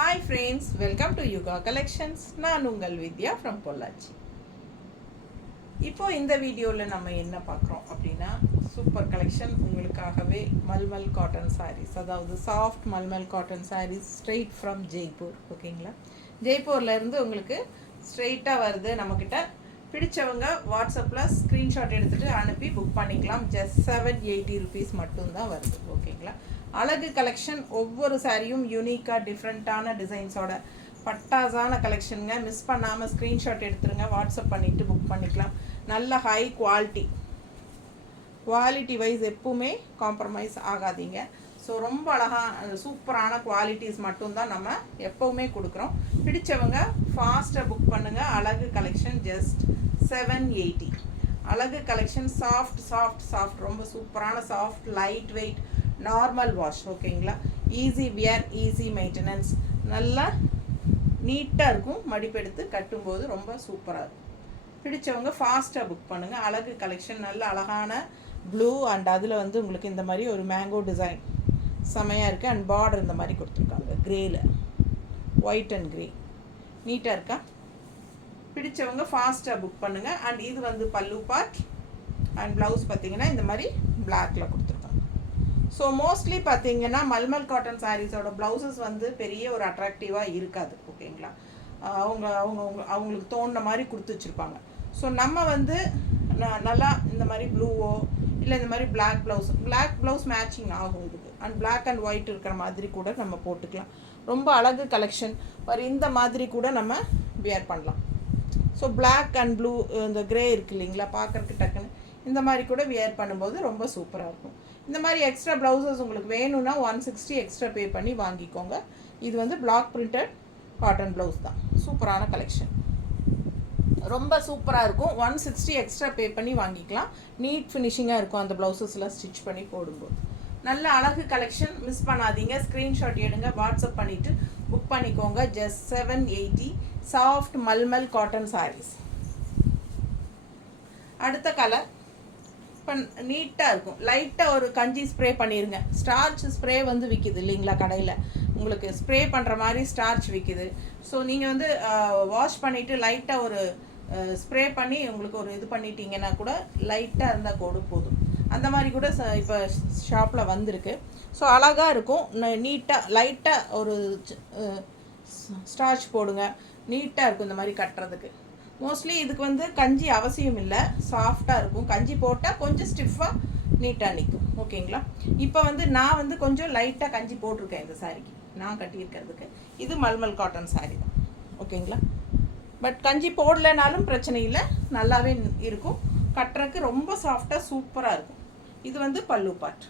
Hi friends, welcome to Yuga Collections. நான் உங்கள் வித்யா from Pollachi. இப்போ இந்த வீடியோவில் நம்ம என்ன பார்க்குறோம் அப்படின்னா சூப்பர் கலெக்ஷன் உங்களுக்காகவே மல்மல் காட்டன் சாரீஸ், அதாவது soft mulmul cotton saris straight from Jaipur. ஓகேங்களா, ஜெய்ப்பூர்லேருந்து உங்களுக்கு ஸ்ட்ரெயிட்டாக வருது. நம்மக்கிட்ட பிடிச்சவங்க வாட்ஸ்அப்பில் ஸ்க்ரீன்ஷாட் எடுத்துகிட்டு அனுப்பி புக் பண்ணிக்கலாம். ஜஸ்ட் 780 rupees மட்டும்தான் வருது. ஓகேங்களா, அழகு கலெக்ஷன். ஒவ்வொரு சாரியும் யூனிக்காக டிஃப்ரெண்ட்டான டிசைன்ஸோட பட்டாசான கலெக்ஷனுங்க. மிஸ் பண்ணாமல் ஸ்க்ரீன்ஷாட் எடுத்துருங்க, வாட்ஸ்அப் பண்ணிவிட்டு புக் பண்ணிக்கலாம். நல்ல ஹை குவாலிட்டி வைஸ் எப்பவுமே காம்ப்ரமைஸ் ஆகாதீங்க. ஸோ ரொம்ப அழகாக சூப்பரான குவாலிட்டிஸ் மட்டும்தான் நம்ம எப்போவுமே கொடுக்குறோம். பிடிச்சவங்க ஃபாஸ்ட்டாக புக் பண்ணுங்கள். அழகு கலெக்ஷன் ஜஸ்ட் 780. அழகு கலெக்ஷன் சாஃப்ட் ரொம்ப சூப்பரான soft light weight normal wash. ஓகேங்களா, ஈஸி வியர், ஈஸி மெயின்டெனன்ஸ், நல்லா நீட்டாக இருக்கும். மடிப்பெடுத்து கட்டும்போது ரொம்ப சூப்பராக இருக்கும். பிடிச்சவங்க ஃபாஸ்ட்டாக புக் பண்ணுங்கள். அழகு கலெக்ஷன் நல்ல அழகான ப்ளூ அண்ட் அதில் வந்து உங்களுக்கு இந்த மாதிரி ஒரு மேங்கோ டிசைன் செமையாக இருக்குது. அண்ட் பார்டர் இந்த மாதிரி கொடுத்துருக்காங்க க்ரேயில், ஒயிட் அண்ட் க்ரே, நீட்டாக இருக்கா. பிடிச்சவங்க ஃபாஸ்ட்டாக புக் பண்ணுங்கள். அண்ட் இது வந்து பல்லு பார்ட் அண்ட் ப்ளவுஸ் பார்த்திங்கன்னா இந்த மாதிரி பிளாக்ல கொடுத்துருக்காங்க. ஸோ மோஸ்ட்லி பார்த்திங்கன்னா மல்மல் காட்டன் சாரீஸோட ப்ளவுசஸ் வந்து பெரிய ஒரு அட்ராக்டிவாக இருக்காது. ஓகேங்களா, அவங்களுக்கு தோணுன மாதிரி கொடுத்து வச்சுருப்பாங்க. ஸோ நம்ம வந்து நல்லா இந்த மாதிரி ப்ளூவோ இல்லை இந்த மாதிரி பிளாக் ப்ளவுஸ் மேட்சிங் ஆகும் இதுக்கு. அண்ட் பிளாக் அண்ட் ஒயிட் இருக்கிற மாதிரி கூட நம்ம போட்டுக்கலாம். ரொம்ப அழகு கலெக்ஷன். ஒரு இந்த மாதிரி கூட நம்ம வியர் பண்ணலாம். ஸோ பிளாக் அண்ட் ப்ளூ இந்த க்ரே இருக்குது இல்லைங்களா, பார்க்குறதுக்கு டக்குன்னு இந்த மாதிரி கூட வியர் பண்ணும்போது ரொம்ப சூப்பராக இருக்கும். இந்த மாதிரி எக்ஸ்ட்ரா ப்ளவுசஸ் உங்களுக்கு வேணும்னா 160 எக்ஸ்ட்ரா பே பண்ணி வாங்கிக்கோங்க. இது வந்து பிளாக் பிரிண்டட் காட்டன் ப்ளவுஸ் தான். சூப்பரான கலெக்ஷன், ரொம்ப சூப்பராக இருக்கும். 160 எக்ஸ்ட்ரா பே பண்ணி வாங்கிக்கலாம். நீட் ஃபினிஷிங்காக இருக்கும் அந்த ப்ளவுசஸ்லாம் ஸ்டிச் பண்ணி போடும்போது. நல்ல அழகு கலெக்ஷன், மிஸ் பண்ணாதீங்க. ஸ்க்ரீன்ஷாட் எடுங்க, வாட்ஸ்அப் பண்ணிவிட்டு புக் பண்ணிக்கோங்க. Just 780 soft mulmul cotton saris. அடுத்த கலர் இப்போ நீட்டாக இருக்கும். லைட்டாக ஒரு கஞ்சி ஸ்ப்ரே பண்ணிடுங்க. ஸ்டார்ச் ஸ்ப்ரே வந்து விற்கிது இல்லைங்களா கடையில், உங்களுக்கு ஸ்ப்ரே பண்ணுற மாதிரி ஸ்டார்ச் விற்கிது. ஸோ நீங்கள் வந்து வாஷ் பண்ணிவிட்டு லைட்டாக ஒரு ஸ்ப்ரே பண்ணி உங்களுக்கு ஒரு இது பண்ணிட்டீங்கன்னா கூட லைட்டாக இருந்தால் கூட போதும். அந்த மாதிரி கூட இப்போ ஷாப்பில் வந்திருக்கு. ஸோ அழகாக இருக்கும். நீட்டாக லைட்டாக ஒரு ஸ்டார்ச் போடுங்க, நீட்டாக இருக்கும் இந்த மாதிரி கட்டுறதுக்கு. மோஸ்ட்லி இதுக்கு வந்து கஞ்சி அவசியம் இல்லை, சாஃப்டாக இருக்கும். கஞ்சி போட்டால் கொஞ்சம் ஸ்டிஃபாக நீட்டாக நிற்கும். ஓகேங்களா, இப்போ வந்து நான் வந்து கொஞ்சம் லைட்டாக கஞ்சி போட்டிருக்கேன் இந்த சாரிக்கு, நான் கட்டியிருக்கிறதுக்கு. இது மல்மல் காட்டன் சாரீ தான். ஓகேங்களா, பட் கஞ்சி போடலைனாலும் பிரச்சனை இல்லை, நல்லாவே இருக்கும். கட்டுறதுக்கு ரொம்ப சாஃப்டாக சூப்பராக இருக்கும். இது வந்து பல்லு பார்ட்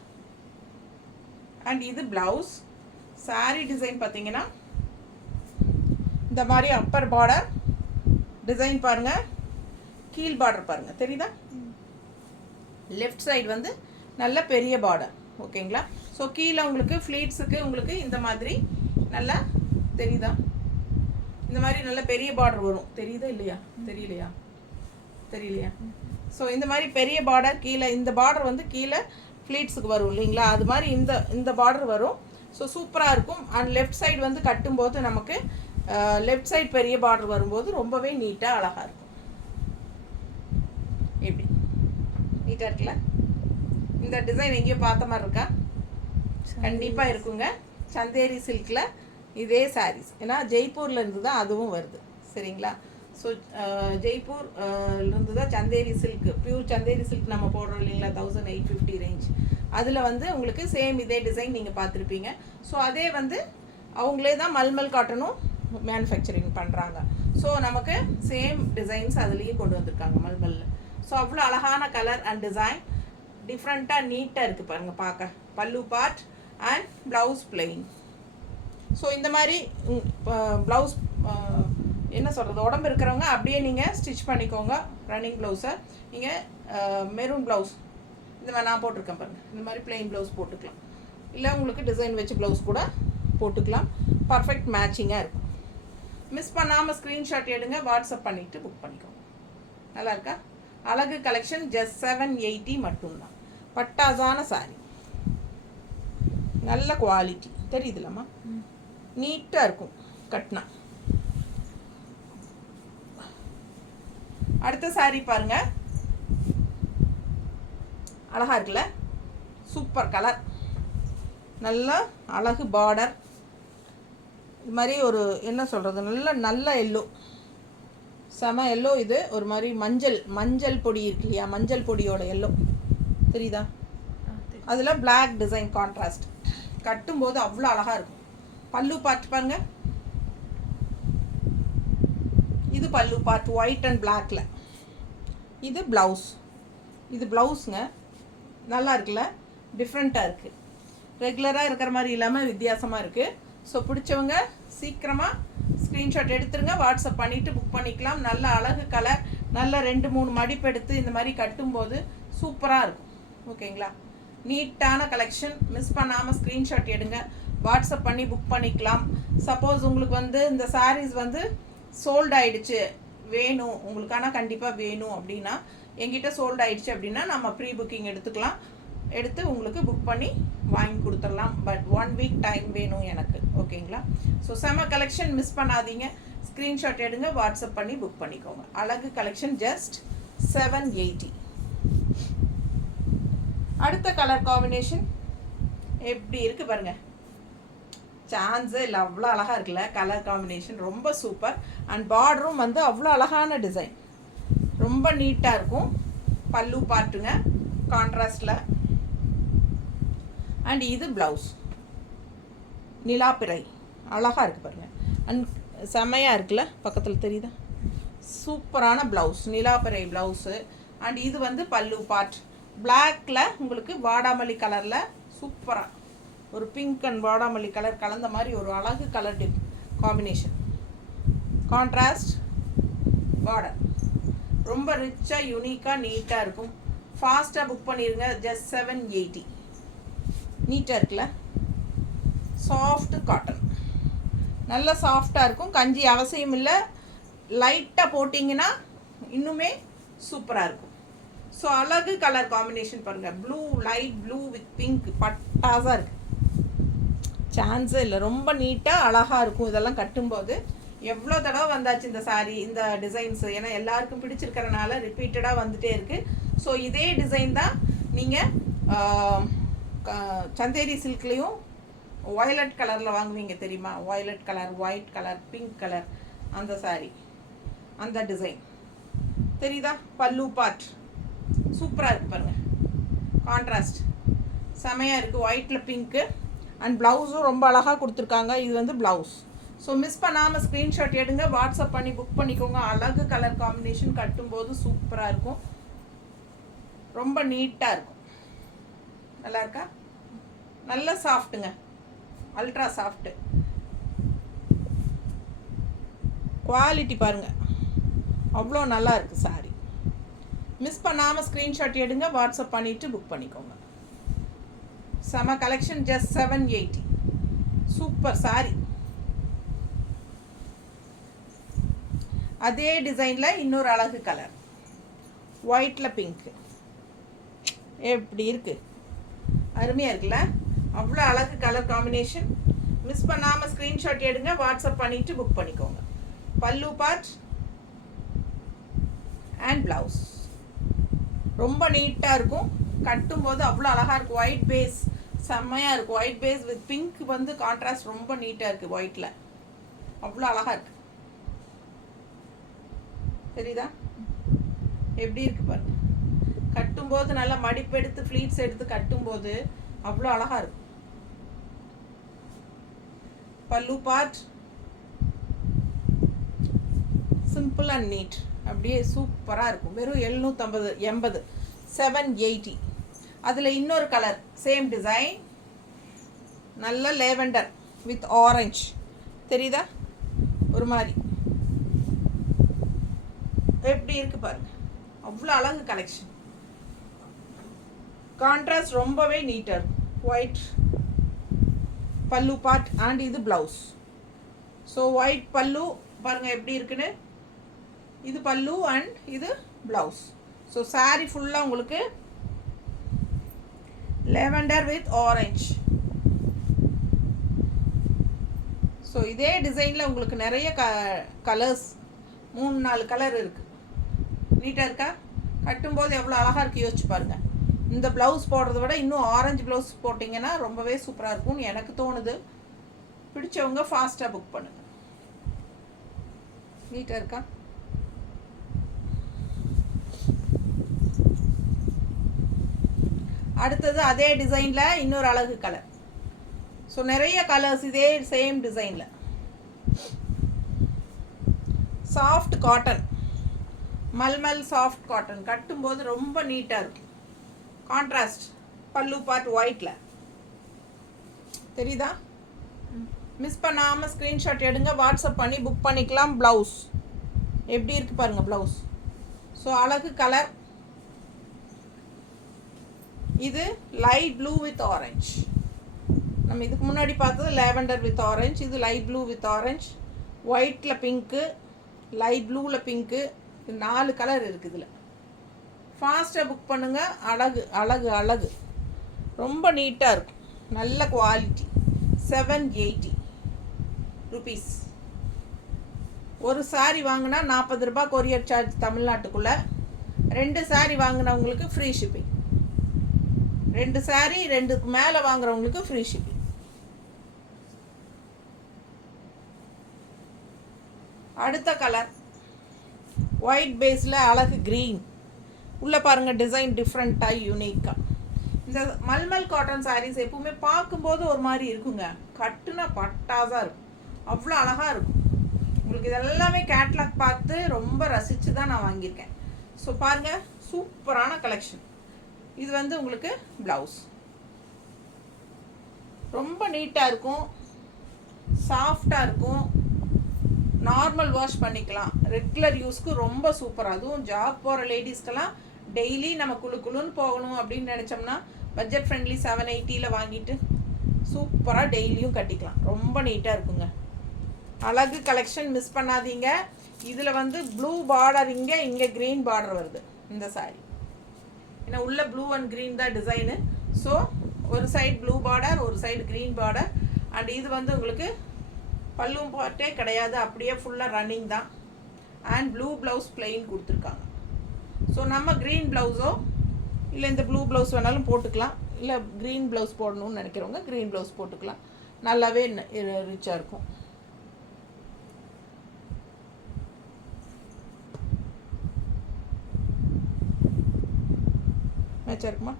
அண்ட் இது ப்ளவுஸ். சாரீ டிசைன் பார்த்தீங்கன்னா இந்த மாதிரி அப்பர் பார்டர் டிசைன் பாருங்கள், கீழ் பார்டர் பாருங்கள், தெரியுதா? லெஃப்ட் சைடு வந்து நல்ல பெரிய பார்டர். ஓகேங்களா, ஸோ கீழே உங்களுக்கு ஃப்ளீட்ஸுக்கு உங்களுக்கு இந்த மாதிரி நல்லா தெரியுதா, இந்த மாதிரி நல்ல பெரிய பார்டர் வரும். தெரியுதா இல்லையா, தெரியலையா? ஸோ இந்த மாதிரி பெரிய பார்டர் கீழே, இந்த பார்டர் வந்து கீழே ஃப்ளீட்ஸுக்கு வரும் இல்லைங்களா, அது மாதிரி இந்த பார்டர் வரும். ஸோ சூப்பராக இருக்கும். அண்ட் லெஃப்ட் சைடு வந்து கட்டும்போது நமக்கு லெஃப்ட் சைடு பெரிய பார்டர் வரும்போது ரொம்பவே நீட்டாக அழகாக இருக்கும். எப்படி நீட்டாக இருக்குல்ல? இந்த டிசைன் எங்கேயோ பார்த்த மாதிரி இருக்கா? கண்டிப்பாக இருக்குங்க. சந்தேரி சில்கில் இதே சாரீஸ், ஏன்னா ஜெய்ப்பூர்லேருந்து தான் அதுவும் வருது. சரிங்களா, ஸோ ஜெய்ப்பூர்லேருந்து தான் Chanderi silk, pure Chanderi silk நம்ம போடுறோம் இல்லைங்களா, 1850 ரேஞ்ச். அதில் வந்து உங்களுக்கு சேம் இதே டிசைன் நீங்கள் பார்த்துருப்பீங்க. ஸோ அதே வந்து அவங்களே தான் மல்மல் காட்டனும் மேனுஃபேக்சரிங் பண்ணுறாங்க. ஸோ நமக்கு சேம் டிசைன்ஸ் அதுலேயே கொண்டு வந்திருக்காங்க மல்மல்ல. ஸோ அவ்வளோ அழகான கலர் அண்ட் டிசைன், டிஃப்ரெண்ட்டாக நீட்டாக இருக்குது பாருங்கள் பார்க்க. பல்லு part and blouse plain. So இந்த மாதிரி ப்ளவுஸ் என்ன சொல்கிறது, உடம்பு இருக்கிறவங்க அப்படியே நீங்கள் ஸ்டிச் பண்ணிக்கோங்க. ரன்னிங் ப்ளவுஸை நீங்கள் மெரூன் ப்ளவுஸ் இந்த மாதிரி நான் போட்டிருக்கேன் பாருங்கள், இந்த மாதிரி பிளெயின் ப்ளவுஸ் போட்டுக்கலாம். இல்லை உங்களுக்கு டிசைன் வச்சு ப்ளவுஸ் கூட போட்டுக்கலாம். பர்ஃபெக்ட் மேட்சிங்காக இருக்கும். மிஸ் பண்ணாமல் ஸ்க்ரீன்ஷாட் எடுங்க, வாட்ஸ்அப் பண்ணிவிட்டு புக் பண்ணிக்கோங்க. நல்லா இருக்கா? அழகு கலெக்ஷன் ஜஸ்ட் 780 மட்டும்தான். பட்டாசான சாரி, நல்ல குவாலிட்டி தெரியுதுலம்மா. நீட்டாக இருக்கும் கட்டினா. அடுத்த saree பாருங்க, அழகா இருக்குல்ல, சூப்பர் கலர், நல்ல அழகு பார்டர், இது மாதிரி ஒரு என்ன சொல்கிறது, நல்ல எல்லோ, செம எல்லோ. இது ஒரு மாதிரி மஞ்சள் பொடி இருக்கு இல்லையா, மஞ்சள் பொடியோட எல்லோ தெரியுதா, அதில் பிளாக் டிசைன் கான்ட்ராஸ்ட். கட்டும்போது அவ்வளோ அழகாக இருக்கும். பல்லு பார்த்து பாருங்க, இது பல்லு பார்ட் ஒயிட் அண்ட் பிளாக்ல. இது ப்ளவுஸ், இது ப்ளவுஸுங்க. நல்லா இருக்குல்ல, டிஃப்ரெண்ட்டாக இருக்குது, ரெகுலராக இருக்கிற மாதிரி இல்லாமல் வித்தியாசமாக இருக்குது. ஸோ பிடிச்சவங்க சீக்கிரமாக ஸ்க்ரீன்ஷாட் எடுத்துருங்க, வாட்ஸ்அப் பண்ணிவிட்டு புக் பண்ணிக்கலாம். நல்ல அழகு கலர், நல்ல 2-3 மடிப்பு எடுத்து இந்த மாதிரி கட்டும்போது சூப்பராக இருக்கும். ஓகேங்களா, நீட்டான கலெக்ஷன். மிஸ் பண்ணாமல் ஸ்க்ரீன்ஷாட் எடுங்க, வாட்ஸ்அப் பண்ணி புக் பண்ணிக்கலாம். சப்போஸ் உங்களுக்கு வந்து இந்த சாரீஸ் வந்து சோல்ட் ஆகிடுச்சு, வேணும் உங்களுக்கான கண்டிப்பாக வேணும் அப்படின்னா, எங்கிட்ட சோல்ட் ஆகிடுச்சு அப்படின்னா நம்ம ப்ரீ புக்கிங் எடுத்துக்கலாம், எடுத்து உங்களுக்கு புக் பண்ணி வாங்கி கொடுத்துடலாம். பட் 1 வீக் டைம் வேணும் எனக்கு. ஓகேங்களா, ஸோ செம கலெக்ஷன், மிஸ் பண்ணாதீங்க. ஸ்க்ரீன்ஷாட் எடுங்க, வாட்ஸ்அப் பண்ணி புக் பண்ணிக்கோங்க. அழகு கலெக்ஷன் ஜஸ்ட் 780. அடுத்த கலர் காம்பினேஷன் எப்படி இருக்குது பாருங்கள், சான்ஸே இல்லை, அவ்வளோ அழகாக இருக்குல்ல கலர் காம்பினேஷன், ரொம்ப சூப்பர். அண்ட் பார்டரும் வந்து அவ்வளோ அழகான டிசைன், ரொம்ப நீட்டாக இருக்கும். பல்லு பார்ட்டுங்க கான்ட்ராஸ்டில். அண்ட் இது ப்ளவுஸ், நிலாப்பிறை, அழகாக இருக்குது பாருங்கள். அண்ட் செம்மையாக இருக்குல்ல, பக்கத்தில் தெரியுதா, சூப்பரான ப்ளவுஸ், நிலாப்பிறை ப்ளவுஸு. அண்ட் இது வந்து பல்லு பார்ட், பிளாக்கில் உங்களுக்கு வாடாமல்லி கலரில் சூப்பராக ஒரு பிங்க் அண்ட் வாடாமல்லி கலர் கலந்த மாதிரி ஒரு அழகு கலர் காம்பினேஷன். கான்ட்ராஸ்ட் பார்டர், ரொம்ப ரிச்சாக யூனிக்காக நீட்டாக இருக்கும். ஃபாஸ்ட்டாக புக் பண்ணிடுங்க, ஜஸ்ட் 780. நீட்டாக இருக்குல்ல, சாஃப்ட் காட்டன், நல்ல சாஃப்டாக இருக்கும். கஞ்சி அவசியம் இல்லை, லைட்டாக போட்டிங்கன்னா இன்னுமே சூப்பராக இருக்கும். ஸோ அழகு கலர் காம்பினேஷன் பாருங்கள், blue, light blue with pink, பட்டாசாக இருக்குது, சான்ஸே இல்லை. ரொம்ப நீட்டாக அழகாக இருக்கும். இதெல்லாம் கட்டும்போது எவ்வளோ தடவை வந்தாச்சு இந்த சாரீ, இந்த டிசைன்ஸு, ஏன்னா எல்லாருக்கும் பிடிச்சிருக்கிறனால ரிப்பீட்டடாக வந்துகிட்டே இருக்குது. ஸோ இதே டிசைன் தான் நீங்கள் சந்தேரி சில்க்லேயும் வயலட் கலரில் வாங்குவீங்க தெரியுமா, violet colour, white colour, pink colour, அந்த சாரீ, அந்த டிசைன் தெரியுதா. பல்லு பார்ட் சூப்பராக இருக்குது பாருங்கள், கான்ட்ராஸ்ட் செமையாக இருக்குது, ஒயிட்டில் பிங்க்கு. அண்ட் ப்ளவுஸும் ரொம்ப அழகாக கொடுத்துருக்காங்க. இது வந்து ப்ளவுஸ். ஸோ மிஸ் பண்ணாமல் ஸ்க்ரீன்ஷாட் எடுங்க, வாட்ஸ்அப் பண்ணி புக் பண்ணிக்கோங்க. அழகு கலர் காம்பினேஷன், கட்டும்போது சூப்பராக இருக்கும், ரொம்ப நீட்டாக இருக்கும். நல்லா இருக்கா, நல்ல சாஃப்ட்டுங்க, அல்ட்ரா சாஃப்ட்டு குவாலிட்டி பாருங்கள், அவ்வளோ நல்லா இருக்குது சாரீ. மிஸ் பண்ணாமல் ஸ்க்ரீன்ஷாட் எடுங்க, வாட்ஸ்அப் பண்ணிவிட்டு புக் பண்ணிக்கோங்க. செம கலெக்ஷன், ஜஸ்ட் 780. Super sorry. அதே டிசைனில் இன்னொரு அழகு கலர், ஒயிட்டில் பிங்க்கு, எப்படி இருக்குது, அருமையாக இருக்குல்ல, அவ்வளோ அழகு கலர் காம்பினேஷன். மிஸ் பண்ணாமல் ஸ்க்ரீன்ஷாட் எடுங்க, வாட்ஸ்அப் பண்ணிவிட்டு புக் பண்ணிக்கோங்க. பல்லு பார்ட் அண்ட் ப்ளவுஸ் ரொம்ப நீட்டாக இருக்கும், கட்டும்போது அவ்வளோ அழகாக இருக்கும். ஒயிட் பேஸ் செம்மையாக இருக்குது, ஒயிட் பேஸ் வித் பிங்க் வந்து கான்ட்ராஸ்ட் ரொம்ப நீட்டாக இருக்குது. ஒயிட்டில் அவ்வளோ அழகாக இருக்குது, தெரியுதா எப்படி இருக்குது பாருங்க. கட்டும்போது நல்லா மடிப்பு எடுத்து ஃப்ளீட்ஸ் எடுத்து கட்டும்போது அவ்வளோ அழகாக இருக்கும். பல்லு பார்ட் சிம்பிள் அண்ட் நீட், அப்படியே சூப்பராக இருக்கும். வெறும் 780, 780. அதில் இன்னொரு கலர், சேம் டிசைன், நல்ல லேவெண்டர் வித் ஆரஞ்ச், தெரியுதா ஒரு மாதிரி, எப்படி இருக்குது பாருங்கள், அவ்வளோ அழகு கலெக்ஷன். கான்ட்ராஸ்ட் ரொம்பவே நீட்டாக இருக்கும். ஒயிட் பல்லு பார்ட் அண்ட் இது ப்ளவுஸ். ஸோ ஒயிட் பல்லு பாருங்கள் எப்படி இருக்குன்னு, இது பல்லு அண்ட் இது ப்ளவுஸ். ஸோ சாரீ ஃபுல்லாக உங்களுக்கு lavender with orange, ஸோ இதே டிசைனில் உங்களுக்கு நிறைய கலர்ஸ் 3-4 கலர் இருக்குது. நீட்டாக இருக்கா? கட்டும்போது எவ்வளோ அழகாக இருக்குது யோசிச்சு பாருங்கள். இந்த ப்ளவுஸ் போடுறத விட இன்னும் ஆரஞ்சு ப்ளவுஸ் போட்டிங்கன்னா ரொம்பவே சூப்பராக இருக்கும்னு எனக்கு தோணுது. பிடிச்சவங்க ஃபாஸ்ட்டாக புக் பண்ணுங்கள். நீட்டாக இருக்கா? அடுத்தது அதே டிசைனில் இன்னொரு அழகு கலர். ஸோ நிறைய கலர்ஸ் இதே சேம் டிசைனில். Soft cotton, mulmul soft cotton. கட்டும்போது ரொம்ப நீட்டாக இருக்கும். கான்ட்ராஸ்ட் பல்லு பார்ட் ஒயிட்டில் தெரியுதா? மிஸ் பண்ணாமல் ஸ்க்ரீன்ஷாட் எடுங்க, வாட்ஸ்அப் பண்ணி புக் பண்ணிக்கலாம். ப்ளவுஸ் எப்படி இருக்குது பாருங்கள் ப்ளவுஸ். ஸோ அழகு கலர். இது லைட் ப்ளூ வித் ஆரஞ்ச். நம்ம இதுக்கு முன்னாடி பார்த்தது லேவெண்டர் வித் ஆரஞ்ச். இது லைட் ப்ளூ வித் ஆரஞ்ச். ஒயிட்டில் பிங்க்கு, லைட் ப்ளூவில் பிங்க்கு. 4 கலர் இருக்குது இதில். ஃபாஸ்ட்டாக புக் பண்ணுங்கள். அழகு அழகு அழகு. ரொம்ப நீட்டாக இருக்கும். நல்ல குவாலிட்டி. 780 ருபீஸ். ஒரு சாரீ வாங்கினா 40 ரூபாய் கொரியர் சார்ஜ் தமிழ்நாட்டுக்குள்ளே. 2 சாரீ வாங்கினவங்களுக்கு ஃப்ரீ ஷிப்பிங். 2 சாரீ 2க்கு மேலே வாங்குறவங்களுக்கு ஃப்ரீ ஷிப்பிங். அடுத்த கலர் ஒயிட் பேஸில் அழகு க்ரீன். உள்ளே பாருங்கள் டிசைன் டிஃப்ரெண்ட்டாக யூனிக்காக. இந்த மல்மல் காட்டன் சாரீஸ் எப்பவுமே பார்க்கும்போது ஒரு மாதிரி இருக்குங்க, கட்டுனா பட்டாசாக இருக்கும். அவ்வளோ அழகாக இருக்கும். உங்களுக்கு இதெல்லாமே கேட்லாக் பார்த்து ரொம்ப ரசித்து தான் நான் வாங்கியிருக்கேன். ஸோ பாருங்கள், சூப்பரான கலெக்ஷன். இது வந்து உங்களுக்கு ப்ளவுஸ். ரொம்ப நீட்டாக இருக்கும், சாஃப்டாக இருக்கும். நார்மல் வாஷ் பண்ணிக்கலாம். ரெகுலர் யூஸ்க்கு ரொம்ப சூப்பராக. அதுவும் ஜாப் போகிற லேடிஸ்க்கெல்லாம் டெய்லி நம்ம குழுன்னு போகணும் அப்படின்னு நினச்சோம்னா பட்ஜெட் ஃப்ரெண்ட்லி 780 வாங்கிட்டு சூப்பராக டெய்லியும் கட்டிக்கலாம். ரொம்ப நீட்டாக இருக்குங்க. அழகு கலெக்ஷன், மிஸ் பண்ணாதீங்க. இதில் வந்து ப்ளூ பார்டர், இங்கே க்ரீன் பார்டர் வருது இந்த சாரீ. ஏன்னா உள்ள ப்ளூ அண்ட் க்ரீன் தான் டிசைனு. ஸோ ஒரு சைடு ப்ளூ பார்டர், ஒரு சைடு க்ரீன் பார்டர். அண்ட் இது வந்து உங்களுக்கு பல்லும் பார்ட்டே கிடையாது, அப்படியே ஃபுல்லாக ரன்னிங் தான். அண்ட் ப்ளூ ப்ளவுஸ் பிளெயின் கொடுத்துருக்காங்க. ஸோ நம்ம க்ரீன் ப்ளவுஸோ இல்லை இந்த ப்ளூ ப்ளவுஸ் வேணாலும் போட்டுக்கலாம். இல்லை க்ரீன் ப்ளவுஸ் போடணும்னு நினைக்கிறவங்க க்ரீன் ப்ளவுஸ் போட்டுக்கலாம். நல்லாவே ரிச்சாக இருக்கும். மேட்சாக இருக்குமா?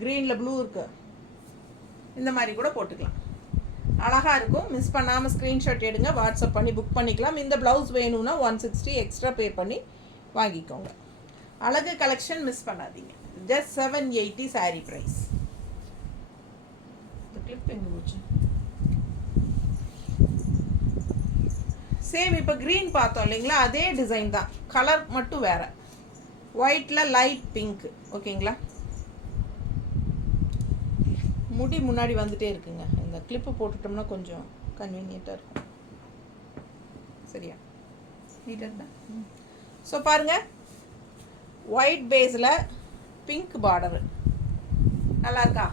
க்ரீனில் ப்ளூ இருக்கு, இந்த மாதிரி கூட போட்டுக்கலாம். அழகாக இருக்கும். மிஸ் பண்ணாமல் ஸ்க்ரீன்ஷாட் எடுங்க, வாட்ஸ்அப் பண்ணி புக் பண்ணிக்கலாம். இந்த ப்ளவுஸ் வேணும்னா 160 எக்ஸ்ட்ரா பே பண்ணி வாங்கிக்கோங்க. அழகு கலெக்ஷன் மிஸ் பண்ணாதீங்க. Just 780 sari price. இந்த கிளிப் எங்கே போச்சு? சேம் இப்போ க்ரீன் பார்த்தோம் இல்லைங்களா, அதே டிசைன் தான், கலர் மட்டும் வேறு. ஒயிட்டில் லைட் பிங்க். ஓகேங்களா? முடி முன்னாடி வந்துட்டே இருக்குங்க. இந்த கிளிப்பு போட்டுட்டோம்னா கொஞ்சம் கன்வீனியண்ட்டாக இருக்கும். சரியா? நீட்டாக இருந்தா. ஸோ பாருங்கள், ஒயிட் பேஸில் பிங்க் பார்டரு. நல்லா இருக்கா?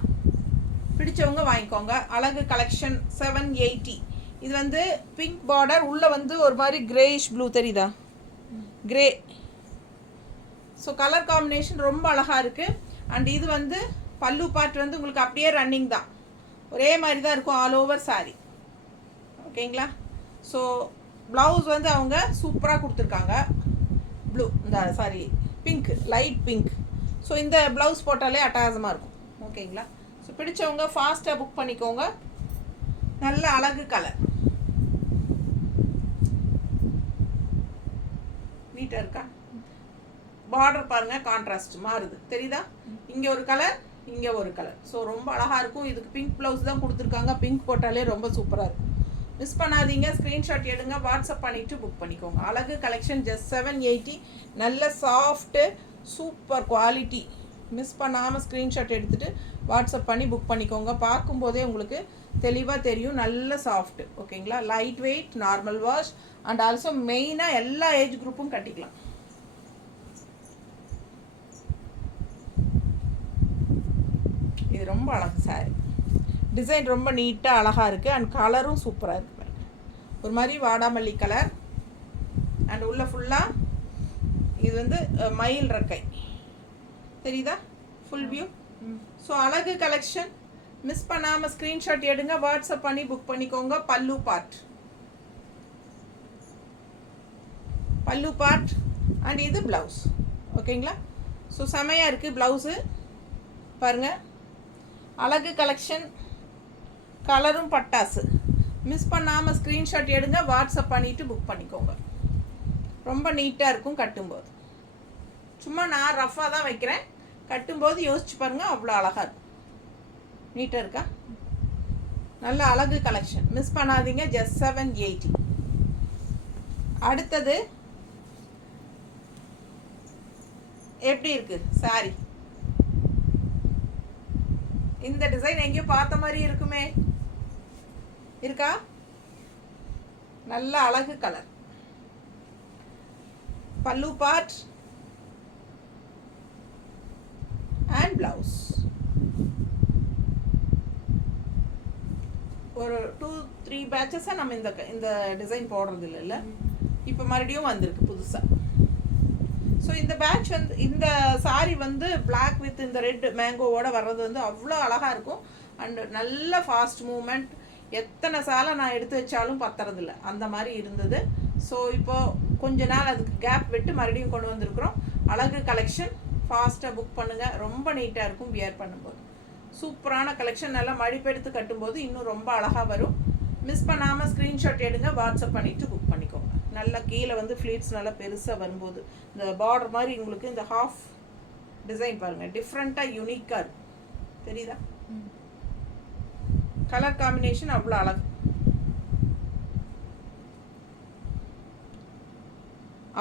பிடிச்சவங்க வாங்கிக்கோங்க. அழகு கலெக்ஷன் 780. இது வந்து பிங்க் பார்டர், உள்ளே வந்து ஒரு மாதிரி கிரேயிஷ் ப்ளூ தெரியுதா? கிரே. ஸோ கலர் காம்பினேஷன் ரொம்ப அழகாக இருக்குது. அண்ட் இது வந்து பல்லு பார்ட் வந்து உங்களுக்கு அப்படியே ரன்னிங் தான், ஒரே மாதிரி தான் இருக்கும் ஆல் ஓவர் சாரீ. ஓகேங்களா? ஸோ ப்ளவுஸ் வந்து அவங்க சூப்பராக கொடுத்துருக்காங்க. ப்ளூ, இந்த sorry pink, light pink. So இந்த ப்ளவுஸ் போட்டாலே அட்டகாசமாக இருக்கும். ஓகேங்களா? ஸோ பிடிச்சவங்க ஃபாஸ்ட்டாக புக் பண்ணிக்கோங்க. நல்ல அழகு கலர். நீட்டாக இருக்கா? பார்டர் பாருங்கள், கான்ட்ராஸ்ட் மாறுது தெரியுதா? இங்கே ஒரு கலர், இங்கே ஒரு கலர். ஸோ ரொம்ப அழகாக இருக்கும். இதுக்கு பிங்க் ப்ளவுஸ் தான் கொடுத்துருக்காங்க. பிங்க் போட்டாலே ரொம்ப சூப்பராக இருக்கும். மிஸ் பண்ணாதீங்க. ஸ்க்ரீன்ஷாட் எடுங்க, வாட்ஸ்அப் பண்ணிவிட்டு புக் பண்ணிக்கோங்க. அழகு கலெக்ஷன் ஜஸ்ட் 780. நல்ல சாஃப்ட்டு சூப்பர் குவாலிட்டி. மிஸ் பண்ணாமல் ஸ்க்ரீன்ஷாட் எடுத்துகிட்டு வாட்ஸ்அப் பண்ணி புக் பண்ணிக்கோங்க. பார்க்கும்போதே உங்களுக்கு தெளிவாக தெரியும். நல்ல சாஃப்ட்டு. ஓகேங்களா? Light weight, normal wash. And also மெயினாக எல்லா ஏஜ் குரூப்பும் கட்டிக்கலாம். இது ரொம்ப அழகு சாரி. டிசைன் ரொம்ப நீட்டாக அழகாக இருக்குது. அண்ட் கலரும் சூப்பராக இருக்குது. ஒரு மாதிரி வாடாமல்லி கலர். அண்ட் உள்ள ஃபுல்லாக இது வந்து மயில் ரெக்கை தெரியுதா? Full view. ஸோ அழகு கலெக்ஷன். மிஸ் பண்ணாமல் ஸ்க்ரீன்ஷாட் எடுங்க, வாட்ஸ்அப் பண்ணி புக் பண்ணிக்கோங்க. பல்லு பார்ட் அண்ட் இது ப்ளவுஸ். ஓகேங்களா? ஸோ செமையாக இருக்குது ப்ளவுஸு பாருங்கள். அழகு கலெக்ஷன், கலரும் பட்டாசு. மிஸ் பண்ணாமல் ஸ்க்ரீன்ஷாட் எடுங்க, வாட்ஸ்அப் பண்ணிவிட்டு புக் பண்ணிக்கோங்க. ரொம்ப நீட்டாக இருக்கும் கட்டும்போது. சும்மா நான் ரஃபாக தான் வைக்கிறேன், கட்டும்போது யோசிச்சு பாருங்கள், அவ்வளோ அழகாக இருக்கும். நீட்டாக இருக்கா? நல்ல அழகு கலெக்ஷன், மிஸ் பண்ணாதீங்க. ஜஸ்ட் 780. அடுத்தது எப்படி இருக்கு சாரி? இந்த டிசைன் எங்கேயோ பார்த்த மாதிரி இருக்குமே, இருக்கா? நல்ல அழகு கலர். பல்லு பார்ட் அண்ட் பிளவுஸ். ஒரு 2-3 பேட்சஸாக நம்ம இந்த டிசைன் போடுறது இல்லைல்ல, இப்போ மறுபடியும் வந்திருக்கு புதுசாக. ஸோ இந்த பேட்ச் வந்து இந்த சாரி வந்து பிளாக் வித் இந்த ரெட் மேங்கோவோட வர்றது வந்து அவ்வளோ அழகாக இருக்கும். அண்டு நல்ல ஃபாஸ்ட் மூமெண்ட். எத்தனை சாலை நான் எடுத்து வச்சாலும் பத்துறதில்ல, அந்த மாதிரி இருந்தது. ஸோ இப்போது கொஞ்ச நாள் அதுக்கு கேப் விட்டு மறுபடியும் கொண்டு வந்திருக்கிறோம். அழகு கலெக்ஷன், ஃபாஸ்ட்டாக புக் பண்ணுங்கள். ரொம்ப நீட்டாக இருக்கும் வியர் பண்ணும்போது. சூப்பரான கலெக்ஷன். நல்லா மடிப்பெடுத்து கட்டும்போது இன்னும் ரொம்ப அழகாக வரும். மிஸ் பண்ணாமல் ஸ்க்ரீன்ஷாட் எடுங்க, வாட்ஸ்அப் பண்ணிவிட்டு புக் பண்ணிக்கோங்க. நல்லா கீழே வந்து ஃப்ளீட்ஸ் நல்லா பெருசாக வரும்போது இந்த பார்டர் மாதிரி உங்களுக்கு இந்த ஹாஃப் டிசைன் பாருங்கள், டிஃப்ரெண்ட்டாக யூனிக்காக இருக்கும். தெரியுதா? கலர் காம்பினேஷன் அவ்வளோ அழகு.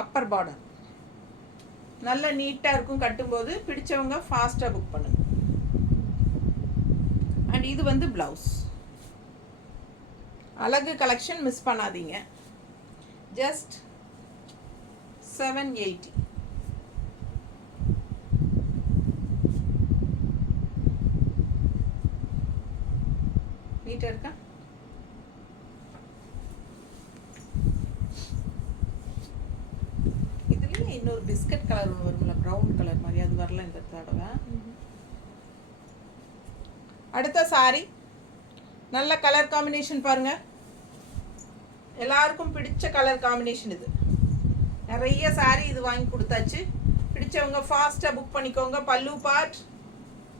அப்பர் பார்டர் நல்ல நீட்டாக இருக்கும் கட்டும்போது. பிடிச்சவங்க ஃபாஸ்ட்டாக புக் பண்ணுங்க. அண்ட் இது வந்து ப்ளவுஸ். அழகு கலெக்ஷன், மிஸ் பண்ணாதீங்க. ஜஸ்ட் 780. நீட்டாக இருக்கா? இதுலேயே இன்னொரு பிஸ்கட் கலர் ஒன்று வரும்ல, ப்ரௌன் கலர் மாதிரி, அது வரல இந்த தடவை. அடுத்த சாரி நல்ல கலர் காம்பினேஷன் பாருங்க. எல்லாருக்கும் பிடிச்ச கலர் காம்பினேஷன் இது. நிறைய சாரி இது வாங்கி கொடுத்தாச்சு. பிடிச்சவங்க ஃபாஸ்ட்டாக புக் பண்ணிக்கோங்க. பல்லு பார்ட்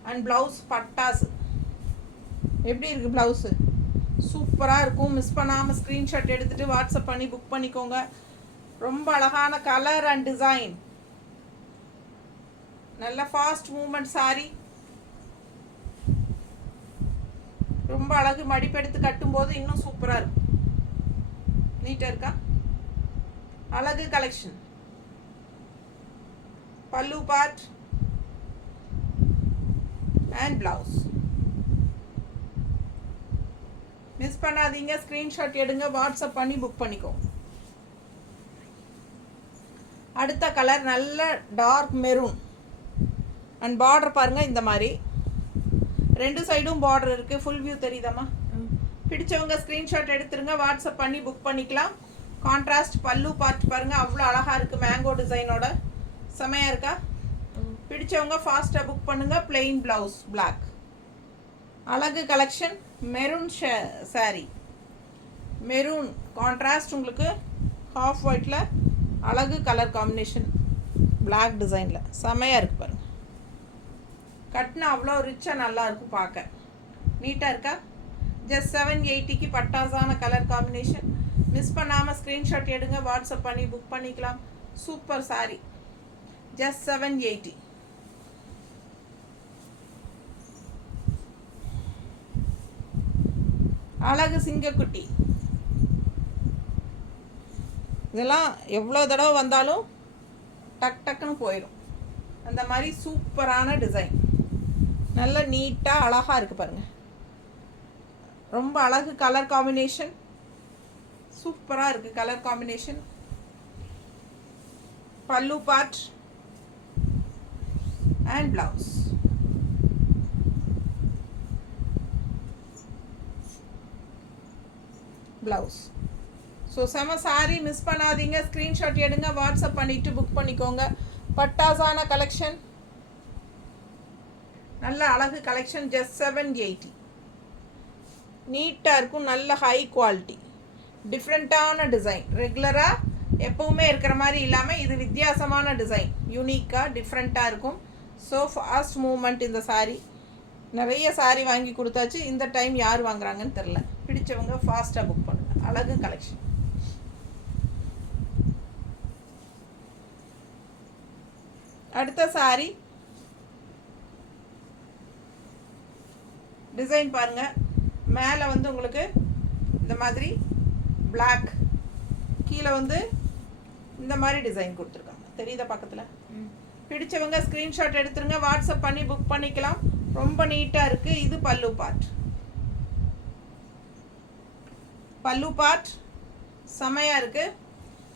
அண்ட் ப்ளவுஸ் பட்டாசு. எப்படி இருக்குது ப்ளவுஸு? சூப்பராக இருக்கும். மிஸ் பண்ணாமல் ஸ்க்ரீன்ஷாட் எடுத்துகிட்டு வாட்ஸ்அப் பண்ணி புக் பண்ணிக்கோங்க. ரொம்ப அழகான கலர் அண்ட் டிசைன். நல்ல ஃபாஸ்ட் மூமெண்ட் சாரி. ரொம்ப அழகு. மடிப்பெடுத்து கட்டும்போது இன்னும் சூப்பராக இருக்கும். நீட்டாக இருக்கா? அழகு கலெக்ஷன். பல்லு பார்ட் அண்ட் பிளவுஸ். மிஸ் பண்ணாதீங்க, ஸ்க்ரீன்ஷாட் எடுங்க, வாட்ஸ்அப் பண்ணி புக் பண்ணிக்கோ. அடுத்த கலர் நல்ல டார்க் மெரூன் அண்ட் பார்டர் பாருங்கள் இந்த மாதிரி. 2 சைடும் பார்டர் இருக்குது. ஃபுல் வியூ தெரியுதாம்மா? பிடிச்சவங்க ஸ்க்ரீன்ஷாட் எடுத்துருங்க, வாட்ஸ்அப் பண்ணி புக் பண்ணிக்கலாம். கான்ட்ராஸ்ட் பல்லு பார்ட் பாருங்கள், அவ்வளோ அழகாக இருக்குது. மேங்கோ டிசைனோட செமையாக இருக்கா? பிடிச்சவங்க ஃபாஸ்ட்டாக புக் பண்ணுங்கள். Plain blouse black. அழகு collection. Maroon sari. Maroon contrast உங்களுக்கு ஹாஃப் ஒயிட்டில் அழகு கலர் காம்பினேஷன் பிளாக் டிசைனில் செமையாக இருக்குது பாருங்கள். கட்டினா அவ்வளோ ரிச்சாக நல்லா இருக்கும் பார்க்க. நீட்டாக இருக்கா? ஜஸ்ட் 780க்கு பட்டாசான கலர் காம்பினேஷன். மிஸ் பண்ணாமல் ஸ்க்ரீன்ஷாட் எடுங்க, வாட்ஸ்அப் பண்ணி புக் பண்ணிக்கலாம். சூப்பர் சாரி. ஜஸ்ட் 780. அழகு சிங்கக்குட்டி. இதெல்லாம் எவ்வளோ தடவை வந்தாலும் டக் டக்குன்னு போயிடும். அந்த மாதிரி சூப்பரான டிசைன். நல்ல நீட்டாக அழகாக இருக்குது பாருங்கள். ரொம்ப அழகு கலர் காம்பினேஷன். சூப்பராக இருக்குது கலர் காம்பினேஷன். பல்லு part and blouse. Blouse. So செம சாரி மிஸ் பண்ணாதீங்க, ஸ்க்ரீன்ஷாட் எடுங்க, வாட்ஸ்அப் பண்ணிவிட்டு புக் பண்ணிக்கோங்க. பட்டாசான கலெக்ஷன், நல்ல அழகு கலெக்ஷன். ஜஸ்ட் 780. நீட்டாக இருக்கும், நல்ல ஹை குவாலிட்டி, டிஃப்ரெண்ட்டான டிசைன். ரெகுலராக எப்போவுமே இருக்கிற மாதிரி இல்லாமல் இது வித்தியாசமான டிசைன், யூனிக்காக டிஃப்ரெண்ட்டாக இருக்கும். ஸோ ஃபாஸ்ட் மூவ்மெண்ட் இந்த சாரீ. நிறைய சாரீ வாங்கி கொடுத்தாச்சு, இந்த டைம் யார் வாங்குறாங்கன்னு தெரில. பிடிச்சவங்க ஃபாஸ்ட்டாக புக் பண்ணுங்கள். அழகு கலெக்ஷன். அடுத்த சாரீ டிசைன் பாருங்கள். மேலே வந்து உங்களுக்கு இந்த மாதிரி பிளாக், கீழே வந்து இந்த மாதிரி டிசைன் கொடுத்துருக்காங்க. தெரியுதா பக்கத்தில்? பிடிச்சவங்க ஸ்க்ரீன்ஷாட் எடுத்துருங்க, வாட்ஸ்அப் பண்ணி புக் பண்ணிக்கலாம். ரொம்ப நீட்டாக இருக்குது. இது பல்லு பார்ட். பல்லு பார்ட் செமையாக இருக்குது.